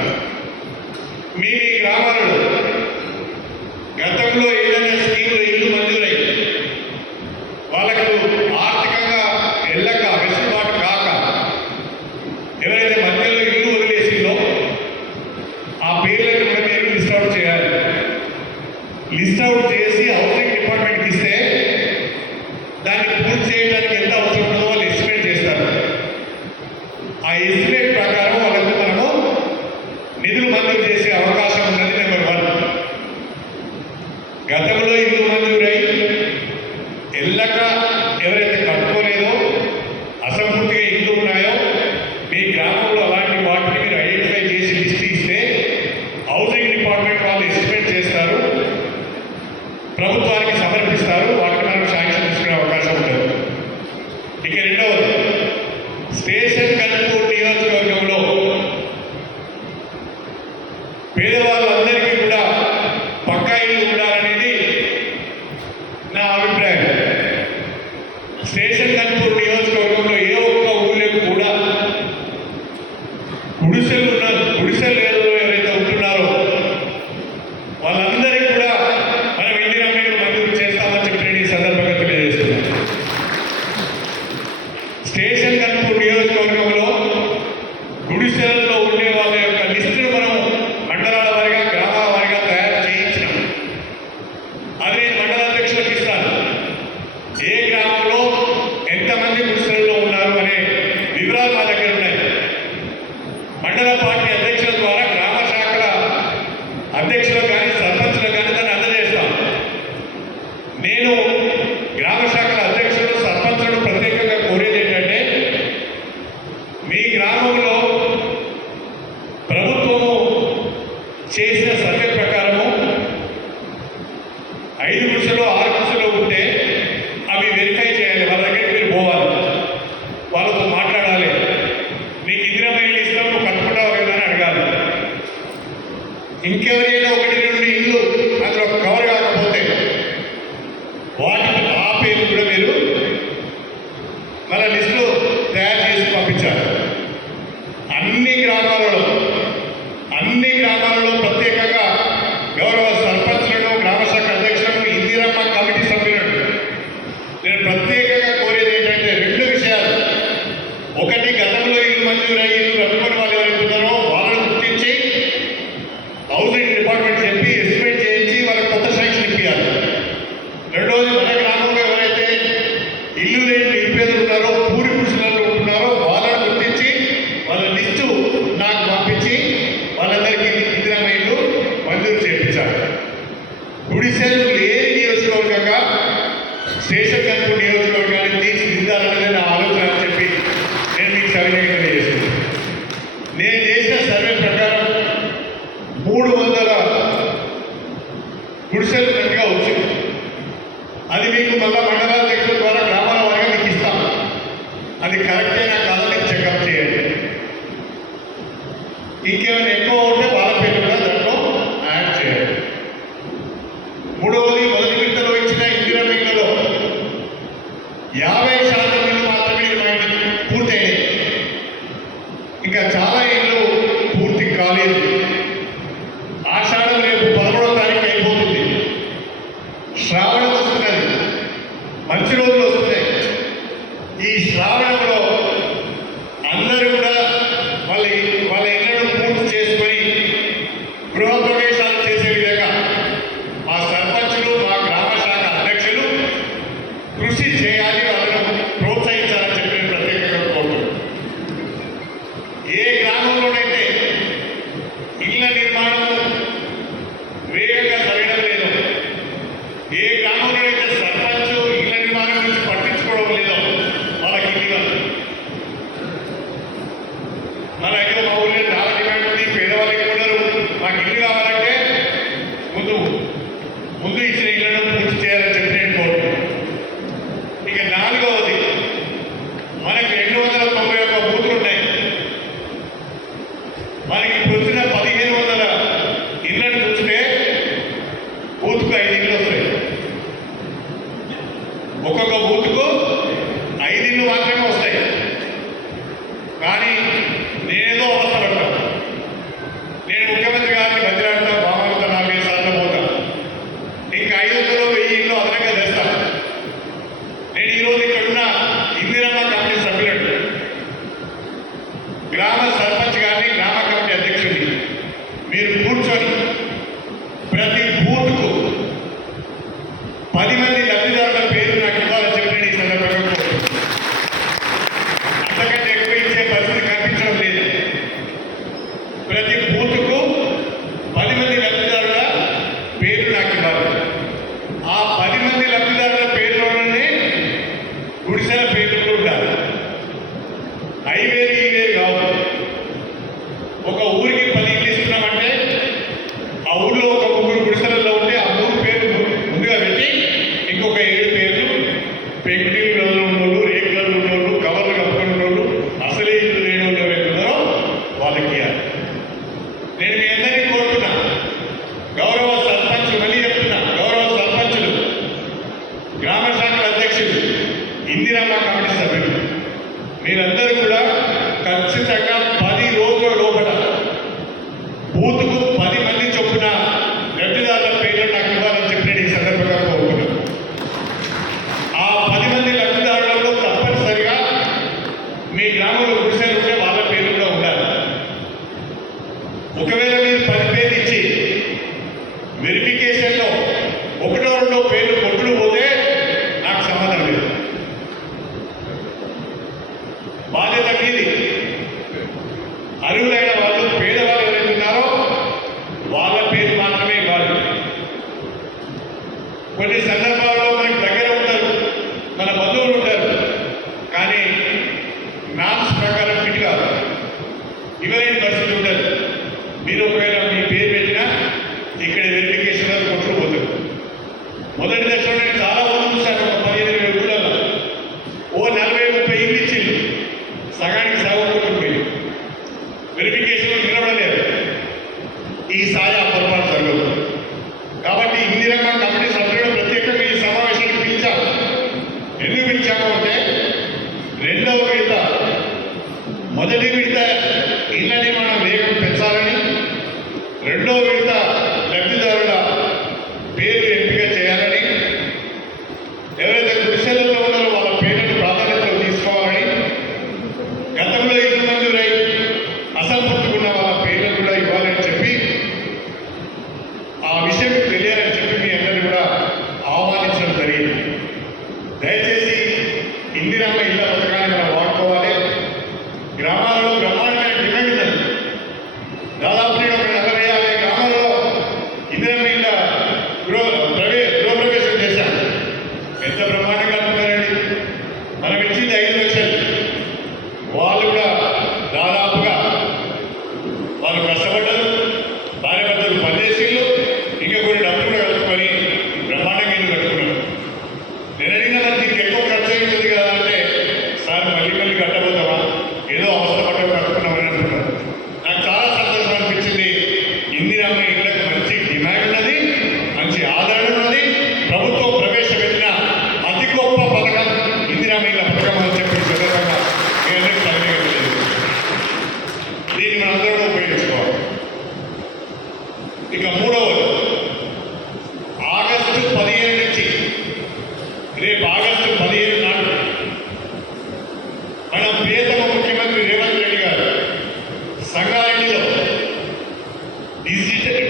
మీ గ్రామాలలో గతంలో ఏదైనా స్కీమ్లో ఇల్లు మంజూరై వాళ్ళకు ఆర్థికంగా వెళ్ళక వెసులుబాటు కాక ఎవరైతే మధ్యలో ఇల్లు వదిలేసిందో ఆ పేర్లను కూడా మీరు లిస్ట్ అవుట్ చేయాలి. లిస్ట్ అవుట్ చేసి హౌసింగ్ మండల పార్టీ అధ్యక్షుల ద్వారా గ్రామ శాఖల అధ్యక్షులకు కానీ సర్పంచులకు కానీ దాన్ని అందజేస్తాం. నేను గ్రామ శాఖల అధ్యక్షులు సర్పంచులను ప్రత్యేకంగా కోరేది ఏంటంటే, మీ గ్రామంలో ప్రభుత్వము చేసిన సర్వే ప్రకారము 5 గుడిసెలు 6 గుడిసెలు ఉంటే అవి వెరిఫై చేయాలి. వాళ్ళ దగ్గరికి మీరు పోవాలి, వాళ్ళతో మాట్లాడాలి. నీకు ఇందిరామయ్యలు ఇస్తాం, నువ్వు కట్టుకుంటావు కదా అని అడగాలి. ఇంకెవరైనా 1-2 ఇల్లు అందులో కవర్ కాకపోతే వాటికి ఆ పేరు కూడా మీరు మన లిస్టులో తయారు చేసి పంపించాలి. అన్ని గ్రామాలలో ప్రత్యేకంగా గౌరవ సర్పంచులను, గ్రామశాఖ అధ్యక్షులను, ఇందిరమ్మ కమిటీ సభ్యులను నేను ప్రత్యేకంగా కోరేది ఏంటంటే 2 విషయాలు. ఒకటి, గతంలో ఇల్లు మంజూరయ్యి ఇల్లు కట్టుకుని వాళ్ళు ఎవరైతే ఉన్నారో వాళ్ళను గుర్తించి హౌసింగ్ డిపార్ట్మెంట్ చెప్పి ఎస్టిమేట్ చేయించి వాళ్ళకి కొత్త శాంక్షన్ ఇప్పించాలి. రెండోది, మన గ్రామంలో ఎవరైతే ఇల్లు లేని నిరుపేదలు ఉన్నారో, పూరి పురుషులలో ఉంటున్నారో వాళ్ళని గుర్తించి వాళ్ళ లిస్టు నాకు పంపించి వాళ్ళందరికీ ఇందిరమ్మ ఇల్లు మంజూరు చేయించాలి. గుడిసెలు లేని నియోజకవర్గంగా స్టేషన్ కనుక నియోజకవర్గాన్ని తీర్చిదిద్దాలనేది నా ఆలోచన అని చెప్పి నేను మీకు సవినయంగా చేసింది. నేను చేసిన సర్వే ప్రకారం 300 గుడిసెలు కరెక్ట్గా వచ్చింది. అది మీకు మళ్ళా మండలాధ్యక్షుల ద్వారా గ్రామాల వారిగా మీకు ఇస్తాం. అది కరెక్టేనా కాదని చెకప్ చేయండి. ఇంకేమైనా ఎక్కువ ఉంటే వాళ్ళ పేరు కూడా దాంట్లో యాడ్ చేయండి. మూడవది, మొదటి విడతలో ఇచ్చిన ఇందిరమ్మ ఇళ్లలో 50% ఇల్లు మాత్రమే పూర్తయినాయి. ఇంకా చాలా ఇళ్ళు పూర్తి కాలేదు. ఆషాఢం రేపు 11వ తారీఖు అయిపోతుంది. శ్రావణం వస్తున్నది, మంచి రోజులు వస్తున్నాయి. ఈ శ్రావణంలో అందరూ కూడా వాళ్ళ ఇళ్లను పూర్తి చేసుకొని గృహప్రవేశాలు చేసే విధంగా మా సర్పంచులు, మా గ్రామ శాఖ అధ్యక్షులు కృషి చేయాలి, వాళ్ళను ప్రోత్సహించాలని చెప్పి నేను ప్రత్యేకంగా కోరుతున్నాను. ఏ గ్రామంలోనైతే ఇళ్ల నిర్మాణం వేగంగా జరగడం లేదు, ఏ గ్రామంలో అయితే సర్పంచ్ ఇళ్ల నిర్మాణం గురించి పట్టించుకోవడం లేదో వాళ్ళకి ఇల్లు మన అయితే మా ఊళ్ళో చాలా డిమాండ్ ఉంది. పేదవాళ్ళకి కూడా మాకు ఇల్లు కావాలంటే ముందు ఇచ్చిన ఇళ్లను పూర్తి చేయాలని చెప్పి నేను కోరుతున్నాను. ఇక 4వది, మనకి 291 బూతులు ఉన్నాయి. మనకి ఇప్పుడు వచ్చిన 1500 ఇళ్లను చూస్తే బూత్కు 5 ఇళ్ళు వస్తాయి. ఒక్కొక్క బూత్కు 5 ఇళ్ళు మాత్రమే వస్తాయి. కానీ నేనేదో అవస్థ పడతాను. నేను ముఖ్యమంత్రి గారిని బతిలాడతా, బామలతో 4 సార్లు పోతా, ఇంకా 500 1000 ఇళ్ళు అదనంగా తెస్తాను. నేను ఈరోజు ఇక్కడున్న ఇందిరమ్మ కమిటీ సభ్యులను, గ్రామ సర్పంచ్ గారిని, గ్రామ కమిటీ అధ్యక్షుడిని మీరు కూర్చొని ప్రతి బూత్కు 10 మంది లబ్ధిదారుల పేరు నాకు ఇవ్వాలని చెప్పి నేను ఈ సందర్భంగా కోరుతున్నాను. అంతకంటే ఎక్కువ ఇచ్చే పరిస్థితి కనిపించడం లేదు. ప్రతి బూత్కు 10 మంది లబ్ధిదారుల పేరు నాకు ఇవ్వాలి. ఆ 10 మంది లబ్ధిదారుల పేరులోనే గుడిసెల పేర్లు ఉండాలి. ఐవేరు ఈ వేరు కావు. ఒక ఊరికి 10 ఇళ్ళు ఇస్తున్నామంటే ఆ ఊళ్ళో ఒక 3 గుడిసెలలో ఉంటే ఆ 3 పేర్లు ముందుగా పెట్టి ఇంకొక 7 పేర్లు పెంకుటిల్లో ఉన్నోళ్ళు, రేకులలో ఉన్నోళ్ళు, కవర్లు కప్పుకుని ఉన్నోళ్ళు, అసలే ఇల్లు లేని వాళ్ళు ఎవరైతున్నారో వాళ్ళకి ఇవ్వాలి. నేను మీ అందరినీ కోరుతున్నా, గౌరవ సర్పంచులు, మళ్ళీ చెప్తున్నా, గౌరవ సర్పంచులు, గ్రామ శాఖల అధ్యక్షులు, ఇందిరమ్మ కమిటీ సభ్యులు, మీరందరూ కూడా ఖచ్చితంగా 10 రోజుల లోపల బూత్కు 10 మంది చొప్పున లబ్ధిదారుల పేర్లు నాకు ఇవ్వాలని చెప్పి నేను ఈ సందర్భంగా కోరుతున్నాను. ఆ 10 మంది లబ్ధిదారులలో తప్పనిసరిగా మీ గ్రామంలో గుడిసెలు ఉంటే వాళ్ళ పేర్లు కూడా ఉండాలి. ఒకవేళ మీరు 10 పేర్లు ఇచ్చి వెరిఫికేషన్లో 1-2 పేర్లు కొట్టుడు పోతే నాకు సంబంధం లేదు. బాధ్యత మీది. అర్హులైన మీరు ఒకవేళ మీ పేరు పెట్టినా ఇక్కడ వెరిఫికేషన్ అది కొట్టుకుపోతుంది. మొదటి దశలో నేను చాలా మంది చూశాను. ఒక 15-20 ఊళ్ళలో ఓ 40-30 ఇల్లు ఇచ్చింది, సగానికి సగం కొట్టుకుపోయి వెరిఫికేషన్ నిలబడలేదు. ఈసారి ఆ పొరపాటు జరగదు. కాబట్టి ఇందిరమ్మ కమిటీ సభ్యులు ప్రత్యేకంగా ఈ సమావేశానికి పిలిచారు. ఎందుకు పిలిచాము అంటే రెండవ విడత మొదటి విడత ఇళ్ల నిర్మాణం వేగం పెంచాలని, రెండవ విడత లబ్ధిదారుల పేరు ఎంపిక చేయాలని, ఎవరైతే గుడిసెలలో ఉన్నారో వాళ్ళ పేర్లను ప్రాధాన్యతలో తీసుకోవాలని, గతంలో ఇల్లు మంజూరై అసంపూర్తిగా వాళ్ళ పేర్లను కూడా ఇవ్వాలని చెప్పి ఆ విషయం తెలియాలని చెప్పి మీ అందరినీ కూడా ఆహ్వానించడం జరిగింది. దయచేసి ఇందిరమ్మ ఇళ్ల పథకాన్ని మనం వాడుకోవాలి. గ్రామాలలో బ్రహ్మాండమైన డిమాండ్ ఉన్నది. దాదాపు నేను ఒక 40-50 గ్రామాలలో ఇందిరమ్మ ఇళ్ల గృహప్రవేశం చేశాను. ఎంత బ్రహ్మాండంగా ఉన్నారండి. మనం ఇచ్చింది 5 లక్షలు. వాళ్ళు కూడా దాదాపుగా వాళ్ళు కష్టపడ్డారు. భార్య భర్తలు పనిచేసిళ్ళు, ఇంకా కొన్ని డబ్బులు కూడా కలుపుకొని బ్రహ్మాండంగా ఇల్లు కట్టుకున్నారు. నేను అడిగిన దీనికి ఎక్కువ ఖర్చు అవుతుంది కదా అంటే, సార్ మళ్ళీ కట్టబోతావా, ఏదో అవస్థ పట్టడం కట్టుకున్నామని అంటున్నారు. నాకు చాలా సంతోషం అనిపించింది. ఇందిరమ్మ ఇళ్ళకి మంచి డిమాండ్ ఉన్నది, మంచి ఆదరణ ఉన్నది. ప్రభుత్వం ప్రవేశపెట్టిన అతి గొప్ప పథకం ఇందిరమ్మ ఇళ్ళ పథకం అని చెప్పి సందర్భంగా మీ అందరికీ తెలియజేయలేదు. దీన్ని మనందరూ ఉపయోగించుకోవాలి. ఇక మూడవది, ఆగస్టు 15 నుంచి రేపు ఆగస్టు 15 నాడు మన ప్రియతమ ముఖ్యమంత్రి రేవంత్ రెడ్డి గారు సంగారెడ్డిలో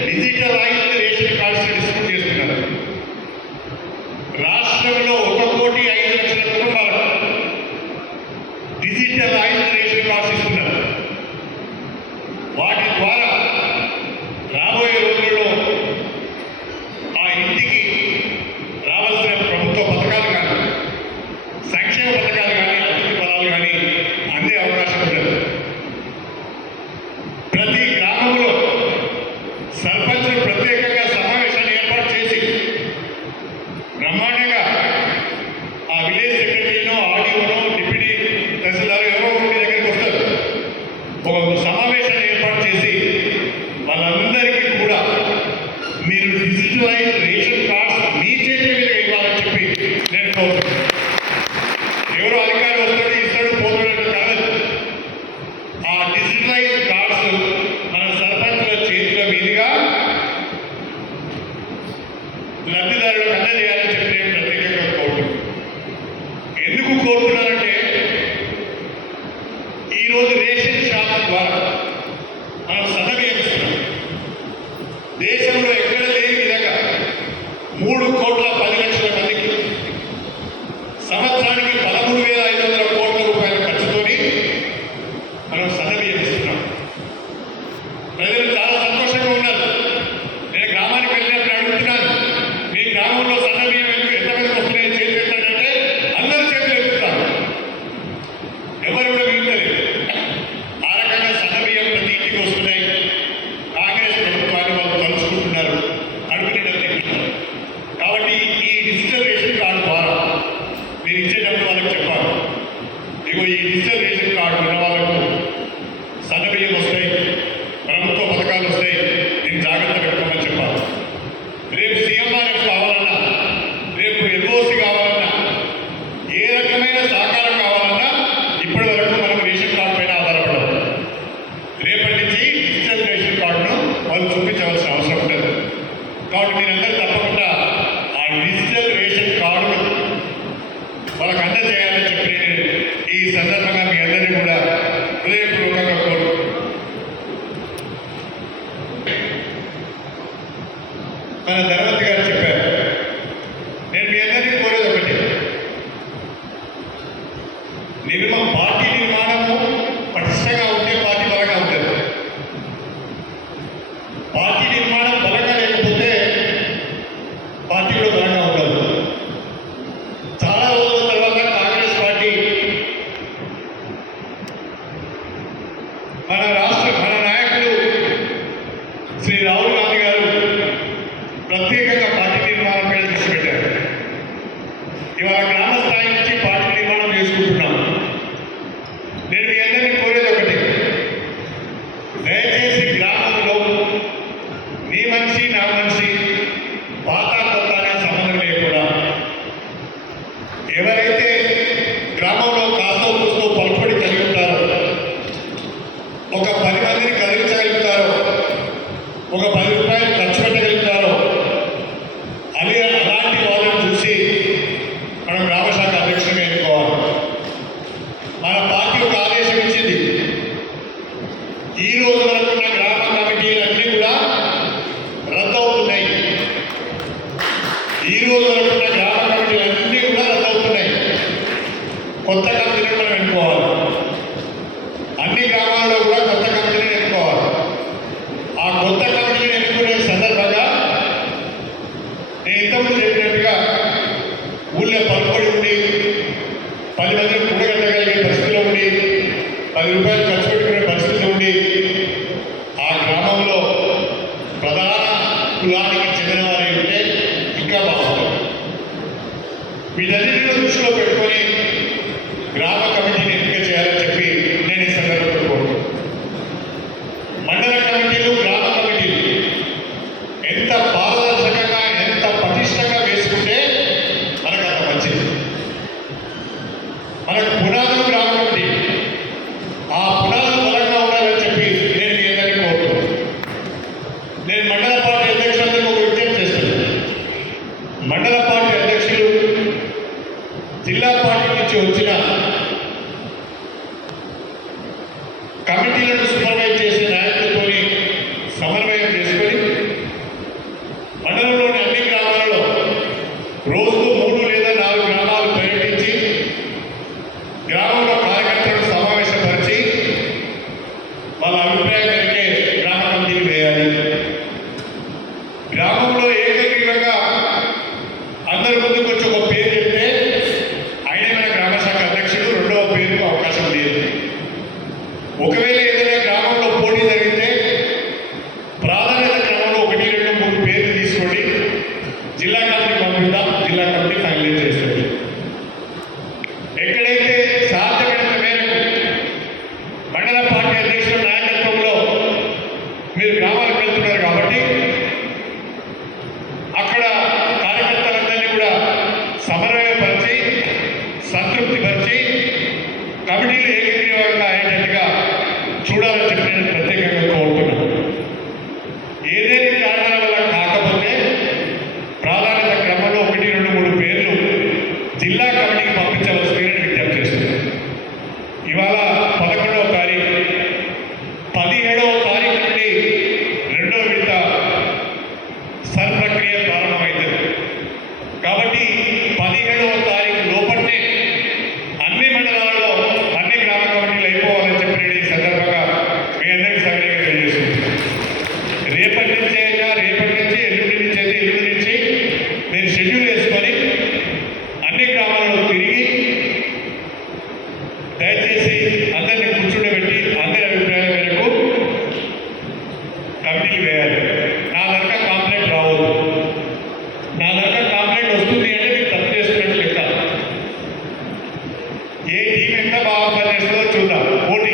డిజిటలైజ్డ్ రేషన్ కార్డ్స్ డిస్ట్రిబ్యూట్ చేస్తున్నారు. రాష్ట్రంలో 1,05,00,000 కుటుంబాలకు డిజిటలైజ్డ్ రేషన్ కార్డ్స్ ఇస్తున్నారు. వాటి ద్వారా రాబోయే రోజుల్లో ఆ ఇంటికి రావాల్సిన ప్రభుత్వ పథకాలు కానీ, సంక్షేమ పథకాలు కానీ, అభివృద్ధి ఫలాలు కానీ అందే అవకాశం ఉంటుంది. ప్రతి గ్రామంలో సర్పంచులు ప్రత్యేకంగా సమావేశాన్ని ఏర్పాటు చేసి బ్రహ్మాండంగా ఆ విలేజ్ సెక్రటరీనో, ఆర్డీఓనో, డిప్యూటీ తహసీల్దార్ ఎవరో మీ దగ్గరికి వస్తారు. ఒక సమావేశాన్ని ఏర్పాటు చేసి వాళ్ళందరికీ కూడా మీరు డిజిటలైజ్ రేషన్ కార్డ్స్ మీ చేతి మీద ఇవ్వాలని చెప్పి నేను కోరుతున్నాను. ఎవరో అధికారి వస్తాడు, ఇస్తాడు, పోతాడు కాదు. ఆ డిజిటలైజ్ కార్డ్స్ మన సర్పంచుల చేతుల మీదుగా లబ్ధిదారులకు అందజేయాలని చెప్పి నేను ప్రత్యేకంగా కోరుతున్నాను. ఎందుకు కోరుతున్నానంటే ఈరోజు రేషన్ షాప్ ద్వారా మనం సన్నబియ్యం ఇస్తున్నాం. దేశంలో ఎక్కడ లేని విధంగా 3,10,00,000 మందికి సంవత్సరానికి 13,500 కోట్ల రూపాయల ఖర్చుతోని మనం సన్నబియ్యం ఇస్తున్నాం. ప్రజలు చాలా సంతోషంగా ఉన్నారు. నేను గ్రామానికి వెళ్ళినప్పుడు అడుగుతున్నాను, మీ గ్రామంలో సన్నబియ్యం ఎంతమందికి వస్తున్నాయి చేతులు ఎత్తాడంటే అందరూ చేతులు ఎత్తుతారు, ఎవరు కూడా మిగలేదు. ఆ రకంగా సన్నబియ్యం ప్రతి ఇంటికి వస్తున్నాయి. కాంగ్రెస్ ప్రభుత్వాన్ని వాళ్ళు తలుచుకుంటున్నారు, కడుపు నిండా తింటున్నారు. కాబట్టి ఈ డిజిటల్ రేషన్ కార్డు ద్వారా మీరు ఇచ్చేటప్పుడు వాళ్ళకి చెప్పాలి, ఇగో ఈ డిజిటల్ రేషన్ కార్డు ఉన్న వాళ్ళకు సన్నబియ్యం వస్తాయి, ప్రభుత్వ పథకాలు వస్తాయి, దీన్ని జాగ్రత్త పెట్టుకోమని చెప్పాలి. రేపు సీఎంఆర్ఎఫ్ కావాలన్నా, రేపు ఎల్ఓసి కావాలన్నా, ఏ రకమైన సహకారం కావాలన్నా ఇప్పటి వరకు మనం రేషన్ కార్డు పైన ఆధారపడదు. రేపటి నుంచి డిజిటల్ రేషన్ కార్డును వాళ్ళు చూపించవలసిన అవసరం ఉంటుంది. కాబట్టి మీరందరూ తప్పకుండా ఆ డిజిటల్ రేషన్ కార్డు వాళ్ళకి అందజేయాలని చెప్పి నేను ఈ సందర్భంగా మీ అందరినీ కూడా హృదయపూర్వకంగా కోరుకుంటున్నాను. మన ధనవంతి గారు చెప్పారు, నేను మీ అందరినీ కోరేది ఒకటి, పార్టీ నిర్మాణము పటిష్టంగా ఉంటే పార్టీ బలంగా ఉంటుంది. పార్టీ నిర్మాణం బలంగా లేకపోతే పార్టీ కూడా బలంగా ఉండదు. చాలా రోజుల తర్వాత కాంగ్రెస్ పార్టీ మన నాయకులు వరకు ఉన్న గ్రామ కమిటీలన్నీ కూడా రద్దవుతున్నాయి. ఈ రోజు వరకు ఉన్న గ్రామ కమిటీలన్నీ కూడా రద్దవుతున్నాయి. కొత్త కమిటీలను మనం ఎన్నుకోవాలి. అన్ని గ్రామాల్లో కూడా కొత్త కమిటీలను ఎన్నుకోవాలి. ఆ కొత్త కమిటీని ఎన్నుకునే సందర్భంగా నేను ఇంతకుముందు చెప్పినట్టుగా ఊళ్ళో పలుబడి ఉండి 10 మందిని కూడగట్టగలిగే పరిస్థితిలో ఉండి 10 రూపాయలు ఖర్చు పెట్టుకునే పరిస్థితి ఉండి ఆ గ్రామంలో ప్రధాన కులానికి చెందిన వారే ఉంటే ఇంకా బాగుంటుంది. వీటన్నిటిని దృష్టిలో పెట్టుకొని గ్రామ కమిటీని ఎంపిక చేయాలని చెప్పి నేను ఈ సందర్భంలో కోరుతున్నాను. మండల కమిటీలు, గ్రామ కమిటీలు ఎంత పారదర్శకంగా, ఎంత పటిష్టంగా వేసుకుంటే మనకు అంత మంచిది. మనకు పునాదులు గ్రామ కమిటీ, ఆ పునాదులు బలంగా ఉండాలని చెప్పి నేను మీ అందరినీ కోరుతున్నాను. నేను మండల పార్టీ అధ్యక్షులందరికీ ఒక విజ్ఞప్తి చేస్తున్నాను. మండల పార్టీ అధ్యక్షులు జిల్లా పార్టీ నుంచి వచ్చిన కమిటీలను సూపర్వైజ్ చేసే నాయకులతో సమన్వయం చేసుకొని మండలంలోని అన్ని గ్రామాలలో రోజుకు 3 లేదా 4 గ్రామాలు పర్యటించి గ్రామంలో కార్యకర్తలను సమావేశపరిచి వాళ్ళ అభిప్రాయం మేరకే గ్రామ కమిటీలు వేయాలి. గ్రామంలో ఏకగ్రీవంగా అందరి ముందుకు వచ్చి ఒక పేరు చెప్తే ఆయనే మన గ్రామ శాఖ అధ్యక్షుడు, రెండవ పేరుకు అవకాశం లేదు. ఒకవేళ ఏదైనా గ్రామంలో పోటీ జరిగితే ప్రాధాన్యత క్రమంలో 1, 2, 3 పేర్లు తీసుకోండి, జిల్లా కమిటీ పంపిద్దాం, జిల్లా కమిటీ ఫైనలైజ్ చేస్తుంది. ఎక్కడైతే సాధ్యమైనంత మేరకు మండల పార్టీ అధ్యక్షుల నాయకత్వంలో మీరు గ్రామాలకు వెళ్తున్నారు కాబట్టి అక్కడ కార్యకర్తలందరినీ కూడా సమన్వయపరిచి, సంతృప్తిపరిచి కమిటీలు ఏకగ్రీవంగా అయ్యేటట్టుగా చూడాలని చెప్పి నేను ప్రత్యేకంగా కోరుతున్నాను. ఏదైనా కారణాల వల్ల కాకపోతే ప్రాధాన్యత క్రమంలో 1, 2, 3 పేర్లు జిల్లా కమిటీకి పంపించవలసిందిగా నేను విజ్ఞప్తి చేస్తున్నాను. ఇవాళ 11వ తారీఖు, 17వ తారీఖు నుండి 2వ విడత సర్ ప్రక్రియ ప్రారంభమైంది. కాబట్టి 17వ తారీఖు లోపలనే అన్ని మండలాలలో అన్ని గ్రామ కమిటీలు అయిపోవాలని చెప్పి నేను ఈ సందర్భంగా మీ అందరికీ సవినయంగా తెలియజేస్తున్నాను. రేపటి నుంచి అయినా, రేపటి నుంచి, ఎల్లుండి నుంచి అయితే ఎల్లుండి నుంచి మీరు షెడ్యూల్ వేసుకొని అన్ని గ్రామాలలో తిరిగి దయచేసి అందరినీ కూర్చుండబెట్టి అందరి అభిప్రాయం మేరకు కమిటీలు వేయాలి. నా దగ్గర కాంప్లైంట్ రావద్దు. నా దగ్గర కాంప్లైంట్ వస్తుంది అంటే మీరు తప్పు చేస్తున్నట్టు లెక్క. ఏ టీం ఎంత బాగా పనిచేస్తుందో చూద్దాం. పోటీ,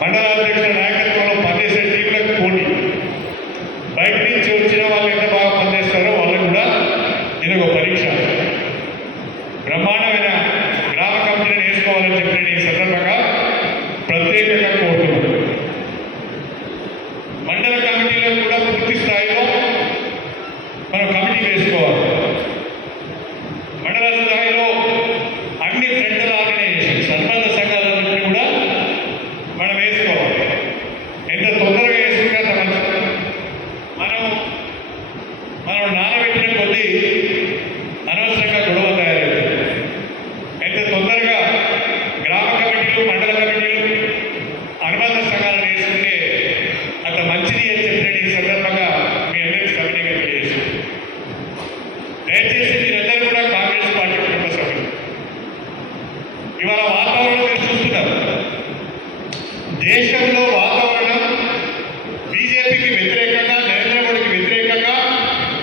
మండల అధ్యక్షుల నాయకత్వంలో పనిచేసే టీంలకు పోటీ, బయట నుంచి వచ్చిన వాళ్ళు ఎంత బాగా పనిచేస్తారో వాళ్ళకు కూడా ఇది ఒక పరీక్ష. బ్రహ్మాండమైన గ్రామ కమిటీలను వేసుకోవాలని చెప్పి నేను ఈ సందర్భంగా ప్రత్యేకంగా కోరుతున్నాను. మండల కమిటీలను కూడా పూర్తి స్థాయిలో మనం కమిటీ వేసుకోవాలి. మండల స్థాయిలో అన్ని సెంట్రల్ ఆర్గనైజేషన్స్, అనుబంధ సంఘాలన్నింటినీ కూడా మనం వేసుకోవాలి. ఎంత తొందరగా వేసుకుంటే అంత మంచిది. మనం నానబెట్టిన కొద్దీ అనవసరంగా గొడవ తయారవుతుంది. ఎంత తొందరగా గ్రామ కమిటీలు, మండల కమిటీలు, అనుబంధ సంఘాలను వేసుకుంటే అంత మంచిది అని చెప్పినట్టు ఈ సందర్భంగా మీ అందరికీ సవినయంగా తెలియజేస్తుంది. దయచేసి మీరందరూ కూడా కాంగ్రెస్ పార్టీ కుటుంబ సభ్యులు. ఇవాళ వాతావరణం మీరు చూస్తున్నారు. దేశంలో వాతావరణం బీజేపీకి వ్యతిరేకంగా, నరేంద్ర మోడీకి వ్యతిరేకంగా,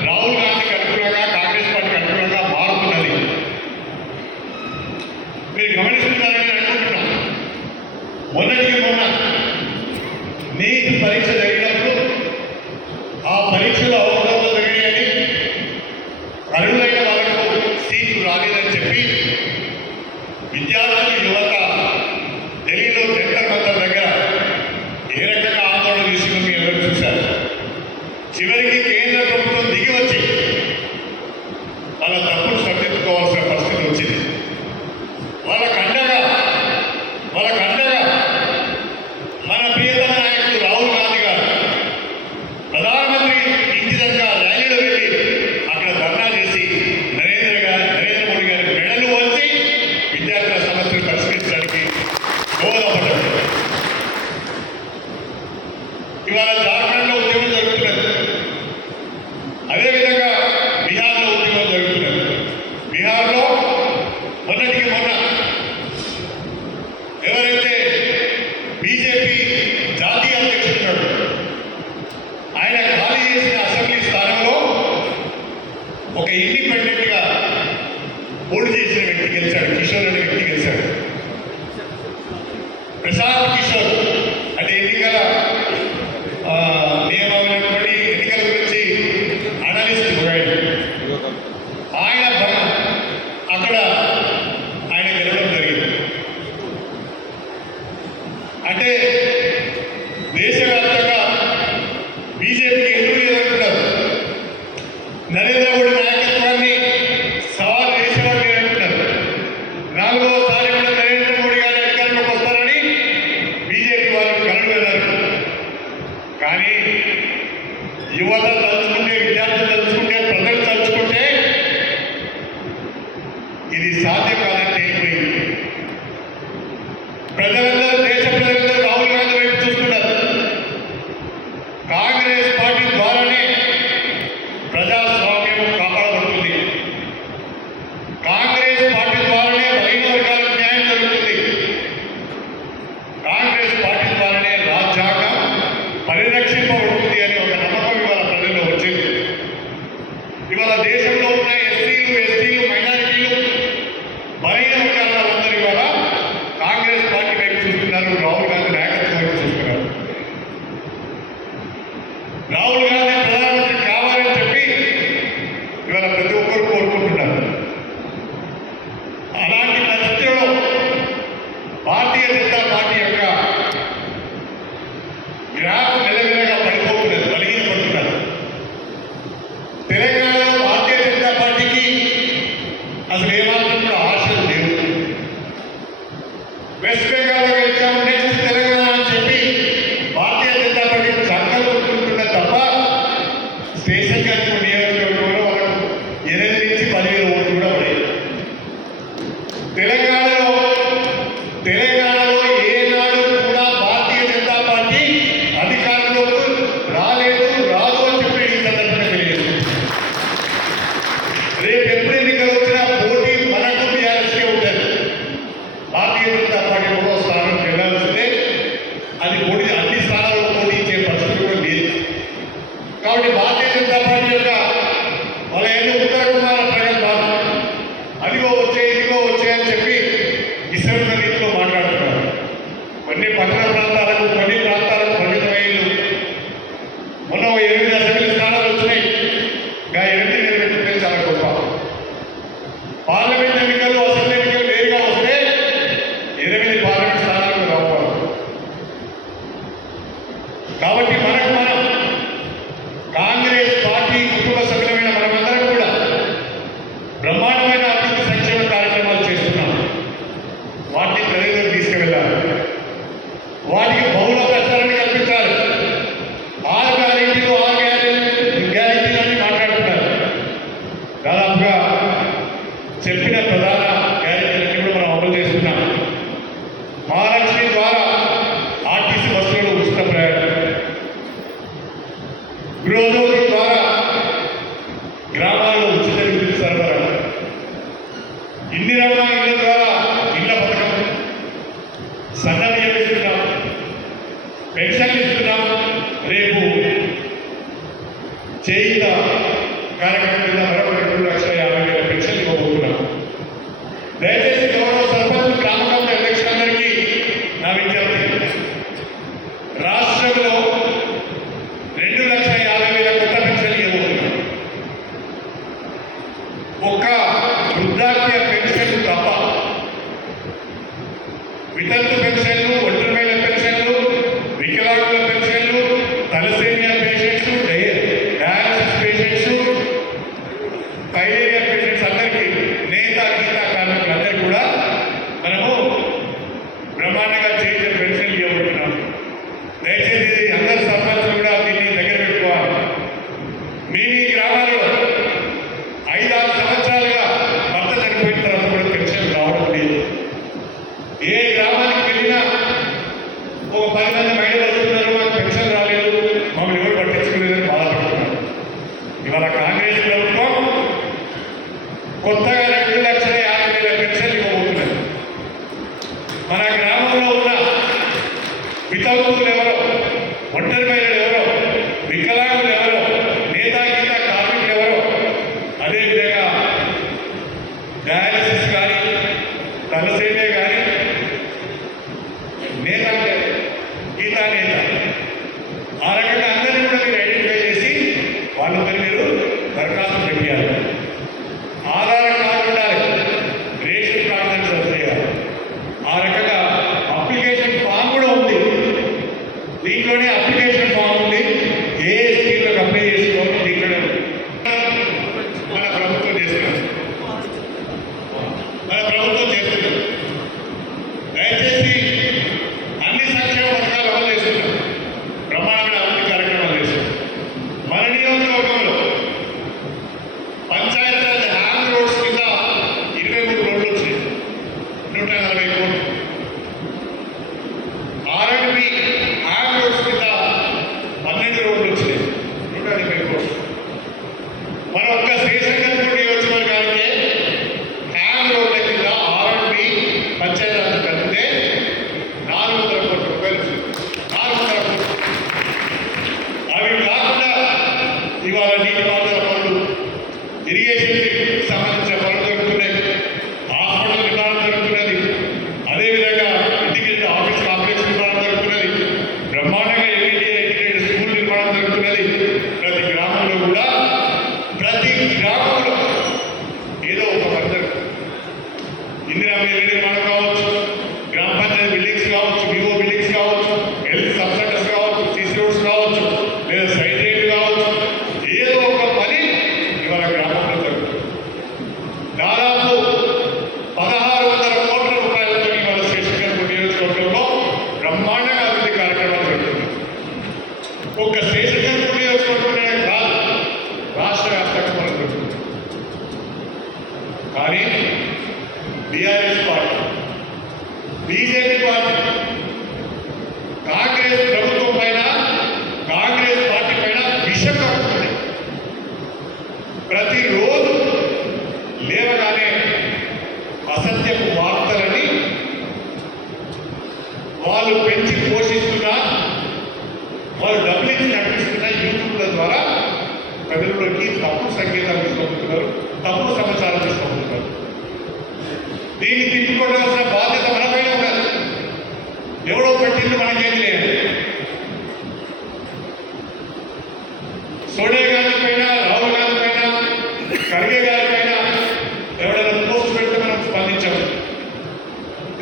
రాహుల్ గాంధీకి అనుకూలంగా, కాంగ్రెస్ పార్టీకి అనుకూలంగా మారుతున్నది. మీరు గమనిస్తున్నారని నేను అనుకుంటున్నాను. మొన్నటికి మొన్న నీట్ పరీక్ష జరిగినప్పుడు ఆ పరీక్షలో అవసరంలో జరిగాయని, అర్హులైన వాళ్ళకు సీట్లు రాలేదని చెప్పి విద్యార్థులు, యువత ఢిల్లీలో జంతర్ మంతర్ దగ్గర ఏ రకంగా ఆందోళన తీసుకుని మీ అందరూ చూశారు. చివరికి కేంద్ర ప్రభుత్వం దిగి వచ్చి వాళ్ళ తప్పులు సరిదిద్దుకోవాల్సిన పరిస్థితి వచ్చింది. వాళ్ళ కండగా మన ప్రియతమ నాయకుడు ఇవాళ జార్ఖండ్లో ఉద్యమం జరుగుతున్నది. అదేవిధంగా బీహార్లో ఉద్యమం జరుగుతున్నది. బీహార్లో మొన్నటికి మొన్న ఎవరైతే బీజేపీ జాతీయ అధ్యక్షుడు ఆయన ఖాళీ చేసిన అసెంబ్లీ స్థానంలో ఒక ఇండిపెండెంట్గా పోటీ చేసిన వ్యక్తి గెలిచాడు. కిషోర్ అనే వ్యక్తి గెలిచాడు. ప్రశాంత్ కిషోర్ అంటే ఎన్నికల నియమావళి ఎన్నికల గురించి అనలిస్ట్ ఆయన అక్కడ ఆయన గెలవడం జరిగింది. అంటే దేశవ్యాప్తంగా బీజేపీకి ఎందుకు లేదంటున్నారు. నరేంద్ర మోడీ నాయకత్వాన్ని సవాల్ చేసేవారు లేదంటున్నారు. 4వసారి కూడా నరేంద్ర మోడీ గారి అధికారంలోకి వస్తారని బీజేపీ వాళ్ళు కలలు వెళ్ళారు. కానీ యువత తలుచుకుంటే, విద్యార్థులు తలుచుకుంటే, ప్రజలు తలుచుకుంటే ఇది సాధ్యం కాదని తేలిపోయింది. ప్రజలందరూ, దేశ ప్రజలందరూ రాహుల్ గాంధీ వైపు చూస్తున్నారు. కాంగ్రెస్ పార్టీ ద్వారానే ప్రజాస్వామ్యం కాపాడబడుతుంది. కాంగ్రెస్ పార్టీ ద్వారానే బలహీన వర్గాలకు న్యాయం జరుగుతుంది. కాంగ్రెస్ పార్టీ ద్వారానే రాజ్యాంగం పరిరక్షింపబడుతుంది అని ఒక నమ్మకం ఇవాళ ప్రజల్లో వచ్చింది. ఇవాళ దేశంలో ఉన్న ఎస్సీలు, ఎస్టీలు, మైనారిటీలు, బలహీన వర్గాల వాళ్ళందరూ ఇవాళ కాంగ్రెస్ పార్టీ వైపు చూస్తున్నారు. రాహుల్ గాంధీ నాయకత్వం వైపు చూస్తున్నారు. రాహుల్ గాంధీ ప్రధానమంత్రి కావాలని చెప్పి ఇవాళ ప్రతి ఒక్కరు కోరుకుంటున్నారు. అలాంటి పరిస్థితుల్లో భారతీయ జనతా పార్టీ యొక్క గ్రాఫ్ మెల్లమెల్లగా పడిపోతున్నది, బలహీనపడుతున్నారు. తెలంగాణలో భారతీయ జనతా పార్టీకి అసలు ఏమాత్రం కూడా ఆశలు లేవు. వెస్ట్ బెంగాల్లో గెలిచాము, నెక్స్ట్ తెలంగాణ అని చెప్పి భారతీయ జనతా పార్టీ చక్కగా కొట్టుకుంటున్నది తప్ప స్టేషన్ గారి నియోజకవర్గంలో వాళ్ళకు 8 నుంచి 10,000 ఓట్లు కూడా పడాయి. తెలంగాణలో ఏనాడు కూడా భారతీయ జనతా పార్టీ అధికారంలోకి రాలేదు, రాదు అని చెప్పి ఈ సందర్భంగా తెలియదు. రేపు ఎప్పుడు ఎన్నికలు వచ్చినా పోటీ మనకు టీఆర్ఎస్కే ఉంటుంది. భారతీయ జనతా పార్టీ 3వ స్థానానికి వెళ్ళాల్సిందే. అది పోటీ అన్ని స్థానాల్లో పోటీ ఇచ్చే పరిస్థితి కూడా లేదు. కాబట్టి భారతీయ జనతా పార్టీ యొక్క వాళ్ళ ఎన్నో ఉత్తర కుమార ప్రజలు కాదు, అదిగో వచ్చే ఇదిగో వచ్చే అని చెప్పి ఇసరున్న రీతిలో మాట్లాడుతున్నారు. కొన్ని పట్టణ ప్రాంతాలకు, కొన్ని ప్రాంతాలకు పరిమితమైళ్ళు. మొన్న 8 అసెంబ్లీ స్థానాలు వచ్చినాయి. ఇంకా 8 నిలబెట్టుకుంటే చాలా గొప్ప. పార్లమెంట్ ఎన్నికలు, అసెంబ్లీ ఎన్నికలు వేరుగా వస్తే 8 పార్లమెంట్ స్థానాలకు రావాలి. కాబట్టి మనం కాంగ్రెస్ పార్టీ కుటుంబ సభ్యులమైన మనమందరం కూడా బ్రహ్మాండమైన అభివృద్ధి సంక్షేమ కార్యక్రమాలు చేస్తున్నాం. వాటిని ప్రజలకు తీసుకువెళ్ళాలి. వాటికి బహుళ ప్రచారాన్ని కల్పించాలి. 6 గ్యారెంటీలు, 6 గ్యారెంటీలు అని మాట్లాడుతున్నారు. దాదాపుగా చెప్పిన ప్రధాన గ్యారెంటీలన్నీ కూడా మనం అమలు చేస్తున్నాం. మహాలక్ష్మి ద్వారా ఆర్టీసీ బస్సులలో ఉచిత ప్రయాణం, గృహజ్యోతి ద్వారా గ్రామాల్లో ఉచిత విద్యుత్ సరఫరా, ఇందిరమ్మ ఇళ్ల ద్వారా ఇళ్ల పథకం, సన్నబియ్యం ఇస్తున్నాం, పెన్షన్ ఇస్తున్నాం. రేపు చేయిత కార్యక్రమం కింద మరొక 2,50,000 పెన్షన్ ఇవ్వబోతున్నాం. దయచేసి గౌరవ సర్పంచ్, గ్రామ కమిటీ అధ్యక్షులందరికీ నా విజ్ఞప్తి, రాష్ట్రంలో 2,50,000 కొత్త పెన్షన్ ఇవ్వబోతున్నాం. ఒక్క వృద్ధాప్య పెన్షన్ తప్ప వితంతు పెన్షన్లు, ఒంటరి మహిళల పెన్షన్లు, వికలాంగుల పెన్షన్లు, thalassemia patients, dialysis patients, application form ఉంది, ఏ స్కీమ్లకు అప్లై చేసుకోవాలి దీంట్లో మన ప్రభుత్వం చేస్తున్నారు. దయచేసి అన్ని సంక్షేమ పథకాలు అమలు చేస్తున్నారు, బ్రహ్మాండమైన అభివృద్ధి కార్యక్రమాలు చేస్తున్నారు. మన నియోజకవర్గంలో పంచాయతీరాజ్ హ్యాండ్ రోడ్స్ కింద 23 రోడ్లు వచ్చినాయి, 140 కోట్లు. R&B హ్యాండ్ రోడ్స్ కింద 12 రోడ్లు వచ్చినాయి, 140 కోట్లు. మన ఒక్క శ్రీశంకరపూర్ నియోజకవర్గానికి హ్యాండ్ రోడ్ల కింద R&B పంచాయతీరాజ్ కలిపితే 400 కోట్ల రూపాయలు వచ్చింది. 400 కోట్లు. అవి కాకుండా ఇవాళ నీటిపారుదల పనులు, ఇరిగేషన్కి సంబంధించిన పనులు జరుగుతున్నాయి, హాస్పిటల్ నిర్మాణం జరుగుతున్నది, అదేవిధంగా ఇంటిగ్రేటెడ్ ఆఫీస్ కాంప్లెక్స్ నిర్మాణం జరుగుతున్నది, బ్రహ్మాండంగా ఇంటిగ్రేటెడ్ స్కూల్ నిర్మాణం జరుగుతున్నది. ప్రతి గ్రామంలో కూడా ఏదో ఒక పని జరుగుతుంది. ఇందిరా మిల్ నిర్మాణం కావచ్చు, గ్రామ పంచాయతీ బిల్డింగ్స్ కావచ్చు, వివో బిల్డింగ్స్ కావచ్చు, హెల్త్ సబ్ సెంటర్స్ కావచ్చు, సిసి రోడ్స్ కావచ్చు, లేదా సైడ్ రేట్లు కావచ్చు, ఏదో ఒక పని ఇవాళ గ్రామంలో జరుగుతుంది. దాదాపు 1600 కోట్ల రూపాయలతో ఇవాళ శ్రీశంకరపూర్ నియోజకవర్గంలో బ్రహ్మాండంగా అభివృద్ధి కార్యక్రమాలు జరుగుతుంది. ఒక్క శ్రీశంకరపూర్ నియోజకవర్గంలోనే కాదు, రాష్ట్ర వ్యాప్తంగా మనం జరుగుతుంది. కానీ BRS party, BJP party, Congress ప్రభుత్వం పైన, కాంగ్రెస్ పార్టీ పైన విషం కక్కుతున్నాయి. ప్రతిరోజు లేవగానే అసత్యపు వార్తలని వాళ్ళు పెంచి పోషిస్తున్నా, వాళ్ళు డబ్బులు ఇచ్చి నడిపిస్తున్న యూట్యూబ్ల ద్వారా ప్రజల్లోకి తప్పుడు సంకేతాలు తీసుకుంటున్నారు, తప్పుడు సమాచారం తీసుకుంటున్నారు. దీన్ని తిప్పుకోవాల్సిన బాధ్యత మనపైన ఉన్నది. ఎవడో పెట్టింది మనకేం లేదు. సోనియా గాంధీ పైన, రాహుల్ గాంధీ పైన, ఖర్గే గారి పైన ఎవరైనా పోస్ట్ పెడితే మనం స్పందించాము.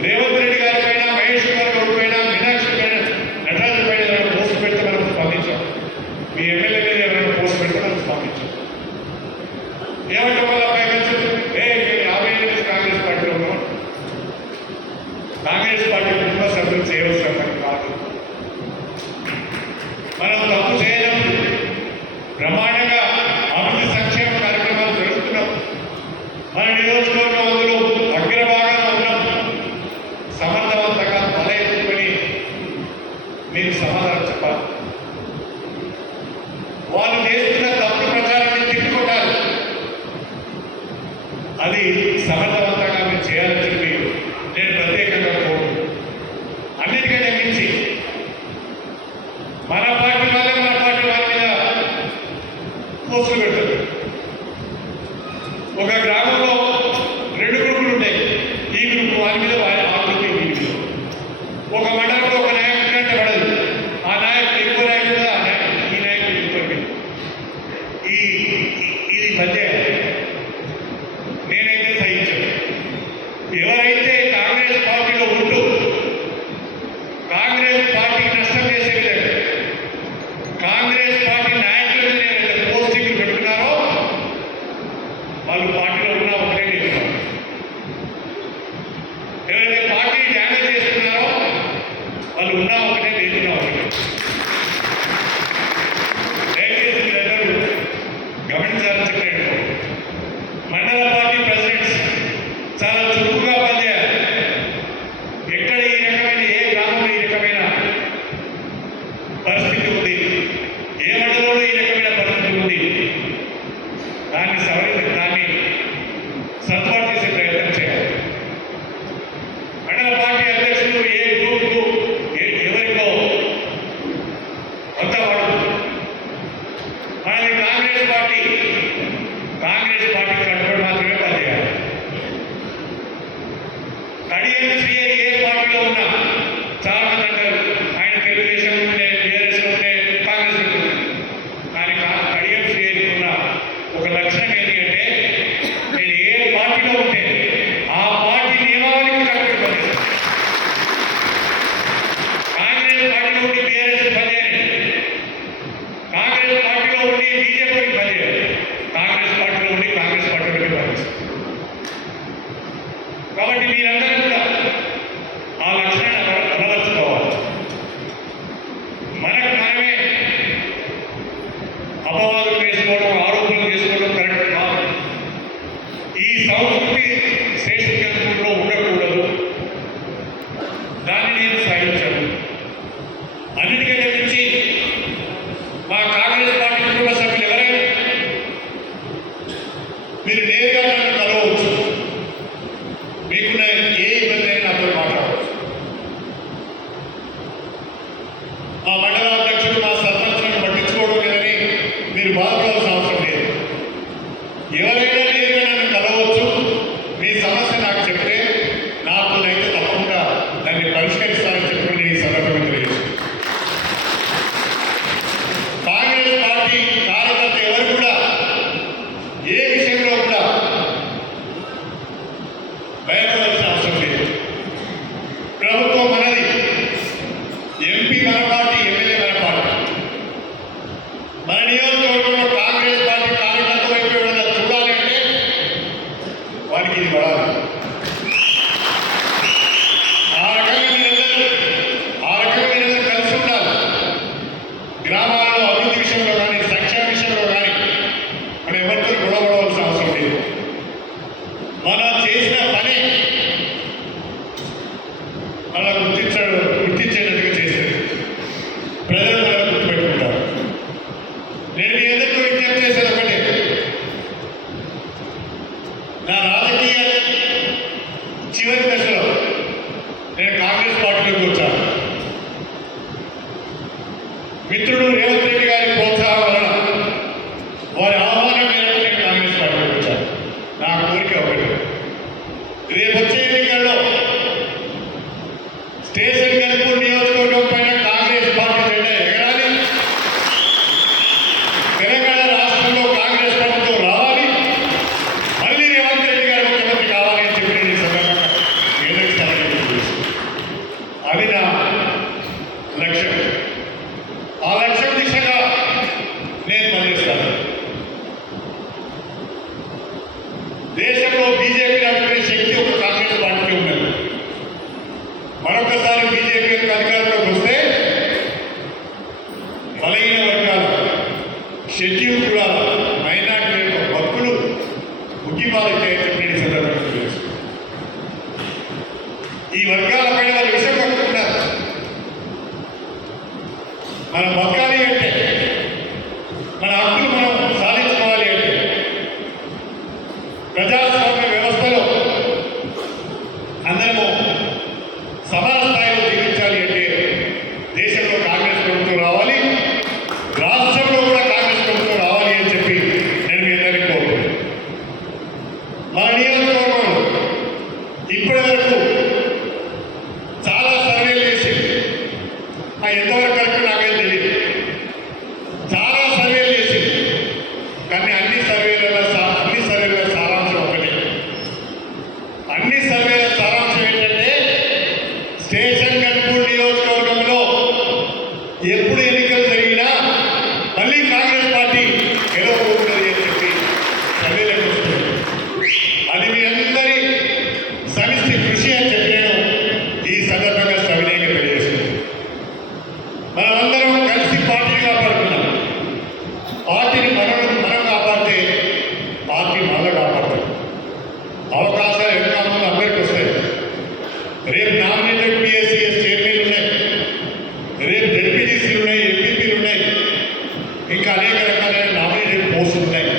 రేవంత్ రెడ్డి గారి పైన, మహేష్ కుమార్ గౌడ్ పైన, మీనాక్షి పైన, నటరాజన్ పైన ఎవరైనా పోస్ట్ పెడితే మనం స్పందించాం. మీ ఎమ్మెల్యే మీద ఎవరైనా పోస్ట్ పెడితే మనం స్పందించాం. ఏమంటే వాళ్ళ కాంగ్రెస్ పార్టీలో ఉన్నాం, కాంగ్రెస్ పార్టీ కుటుంబ సభ్యులు చేయవలసిన పని కాదు. మనం తప్పు చేయడం, బ్రహ్మాండంగా అభివృద్ధి సంక్షేమ కార్యక్రమాలు జరుగుతున్నాం. మన నియోజకవర్గం అందులో అగ్రభాగంలో ఉన్నాం. సమర్థవంతంగా తల ఎత్తుకొని మీరు సమాధానం చెప్పాలి. వాళ్ళు చేస్తున్న తప్పు ప్రచారాన్ని తిట్టుకుంటారు. అది సమర్థవంతంగా మీరు చేయాలని చెప్పి నేను ప్రత్యేకంగా కోరుతున్నాను. అన్నిటికంటే మించి మన పార్టీ వాళ్ళ మీద పోస్టులు పెడతారు. ఒక గ్రామంలో 2 గ్రూపులు ఉంటాయి, ఈ గ్రూప్ వారి మీద, ఆ గ్రూప్ ఈ గ్రూప్. ఒక మండలంలో ఒక నాయకుడు అంటే పడదు, ఆ నాయకుడు ఎక్కువ నాయకుడు, ఈ నాయకుడు ఎక్కువ. ఇది మధ్య నేనైతే సహించాను. ఎవరైతే కాంగ్రెస్ పార్టీలో ఉంటూ కాంగ్రెస్ పార్టీకి నష్టం చేసే విధంగా కాంగ్రెస్ పార్టీ నాయకులను ఎవరైతే పోస్టింగ్లు పెట్టుకున్నారో వాళ్ళు పార్టీలో ఉన్నా ఒకటే లేదు. ఎవరైతే పార్టీ డ్యామేజ్ చేస్తున్నారో వాళ్ళు ఉన్నా ఒకటే, లేకున్నా ఒకటే. దయచేసి మీరందరూ గమనించాలని చెప్పారు. మండల పార్టీ ప్రెసిడెంట్స్ చాలా చురుకుగా పనిచేయాలి. ఎక్కడ ఈ రకమైన, ఏ గ్రామంలో ఈ రకమైన పరిస్థితి ఉంది, ఏ మండలంలో ఈ రకమైన పరిస్థితి ఉంది, దాన్ని సర్దుబాటు చేసే ప్రయత్నం చేయాలి. మండల పార్టీ అధ్యక్షులు ఏ గ్రూప్కు ఎవరికో కొత్త వాడు. మనది కాంగ్రెస్ పార్టీ కట్టుబడి మాత్రమే పనిచేయాలి. కడియం శ్రీ ఏ పార్టీలో ఉన్నా చాలా మంది అంటారు ఆయన తెలుగుదేశం ఉంటే, టీఆర్ఎస్ ఉంటే, కాంగ్రెస్ ఉంటుంది. కానీ కడియం శ్రీ ఉన్న ఒక లక్షణం ఏంటి అంటే, నేను ఏ పార్టీలో ఉంటే ఆ పార్టీ నియమావళికి కట్టుబడి పనిచేస్తాను. కాంగ్రెస్ పార్టీలో ఉండి టీఆర్ఎస్ పనిచేయండి, పార్టీ కార్యకర్త ఎవరు కూడా ఏ విషయంలో కూడా భయపడాల్సిన అవసరం లేదు. ప్రభుత్వం మనది, ఎంపీ మన పార్టీ, ఎమ్మెల్యే మన పార్టీ. మన నియోజకవర్గంలో కాంగ్రెస్ పార్టీ కార్యకర్త వైపు ఎవరైనా చూడాలి అంటే వారికి ఇది పడాలి. ఆ రకంగా మీరందరూ కలిసి ఉండాలి. గ్రామాలలో అభివృద్ధి విషయంలో కానీ, సంక్షేమ విషయంలో కానీ మనం ఎవరితో గొడవపడవలసిన అవసరం లేదు. మనం చేసిన పని మనం గుర్తించేటట్టుగా చేస్తారు. ప్రజలు మనం గుర్తుపెట్టుకుంటారు. నేను మీ అందరికీ విజ్ఞప్తి చేసేది ఒకటే, నా రాజకీయ చివరి దశలో నేను కాంగ్రెస్ పార్టీలోకి వచ్చాను. మిత్రుడు రేవంత్ రెడ్డి గారి ప్రోత్సాహం వలన, వారి ఆహ్వానం మేరకు నేను కాంగ్రెస్ పార్టీలోకి వచ్చాను. నా కోరిక ఒకటి, రేపు వచ్చే ఎన్నికల్లో స్టేషన్ గన్పూర్ నియోజకవర్గం పైన కాంగ్రెస్ పార్టీ జెండా ఎగరాలి. తెలంగాణ రాష్ట్రంలో కాంగ్రెస్ ప్రభుత్వం రావాలి. మళ్ళీ రేవంత్ రెడ్డి గారు ముఖ్యమంత్రి కావాలి అని చెప్పి నేను ఈ సందర్భంగా ఏదైతే అది నా లక్ష్యం. ఆ లక్ష్యం దిశగా నేను పనిచేస్తాను. దేశంలో బీజేపీ నడిపే శక్తి ఒక కాంగ్రెస్ పార్టీకి ఉన్నది. మరొకసారి బీజేపీ యొక్క అధికారంలోకి వస్తే బలహీన వర్గాలు, షెడ్యూల్ కులాల, మైనార్టీ యొక్క భక్తులు ఉద్యమాలైతే చెప్పిన సందర్భంగా తెలుసు. ఈ వర్గాలపైన వాళ్ళు విషయం పట్టుకుంటారు. మనం బతకాలి అంటే, మన హక్కులు మనం సాధించుకోవాలి అంటే, ప్రజాస్వామ్య వ్యవస్థలో అందరము సమాన స్థాయిలో జీవించాలి అంటే దేశంలో కాంగ్రెస్ ప్రభుత్వం రావాలి, రాష్ట్రంలో కూడా కాంగ్రెస్ ప్రభుత్వం రావాలి అని చెప్పి నేను మీ అందరికీ కోరుతున్నాను. మన నియోజకవర్గంలో ఇప్పటి వరకు చాలా సర్వేలు చేసి ఎంతవరకు కరెక్ట్ నాకేం తెలియదు. చాలా సర్వేలు చేసి, కానీ అన్ని సర్వేల సారాంశం ఒకటే. అన్ని సర్వేల సారాంశం ఏంటంటే, స్టేషన్ గన్పూర్ నియోజకవర్గంలో ఎప్పుడు ఎన్నికలు జరిగినా మళ్ళీ కాంగ్రెస్ పార్టీ గెలవబోతున్నది అని చెప్పి సర్వేలకు వస్తుంది. అది మీ అందరి సమిష్టి కృషి అని చెప్పి నేను ఈ సందర్భంగా సవినయంగా తెలియజేస్తున్నాను. మనమందరం కలిసి పార్టీని కాపాడుతున్నాం. పార్టీని మనం కాపాడితే పార్టీ మనల్ని కాపాడుతుంది. అవకాశాలు ఎన్నికల్లో అందరికీ వస్తాయి. రేపు నామినేటెడ్ పిఎస్సిఎస్ చైర్మన్లు ఉన్నాయి, రేపు జడ్పీటీసీలు ఉన్నాయి, ఎంపీపీలు ఉన్నాయి, ఇంకా అనేక రకాలైన నామినేటెడ్ పోస్టులు ఉన్నాయి.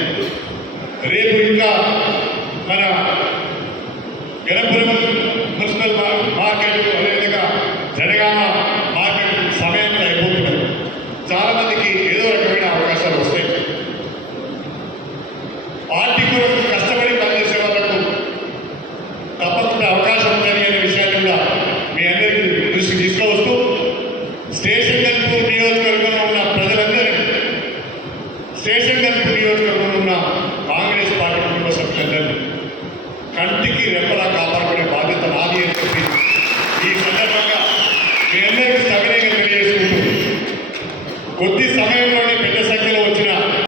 రేపు ఇంకా మన గణపురం మున్సిపల్ మార్కెట్, అదేవిధంగా జనగామ మార్కెట్ సమయంలో అయిపోతున్నది. చాలా మందికి ఏదో రకమైన అవకాశాలు వస్తాయి. పార్టీ కొరకు కష్టపడి పనిచేసే వాళ్ళకు తప్పకుండా అవకాశం ఉందని అనే విషయాన్ని కూడా మీ అందరికీ దృష్టికి తీసుకువస్తూ, స్టేషన్ గన్పూర్ నియోజకవర్గంలో ఉన్న ప్రజలందరినీ, స్టేషన్ గన్పూర్ నియోజకవర్గంలో ఉన్న కాంగ్రెస్ పార్టీ కుటుంబ సభ్యులందరినీ కంటికి రెప్పలాగా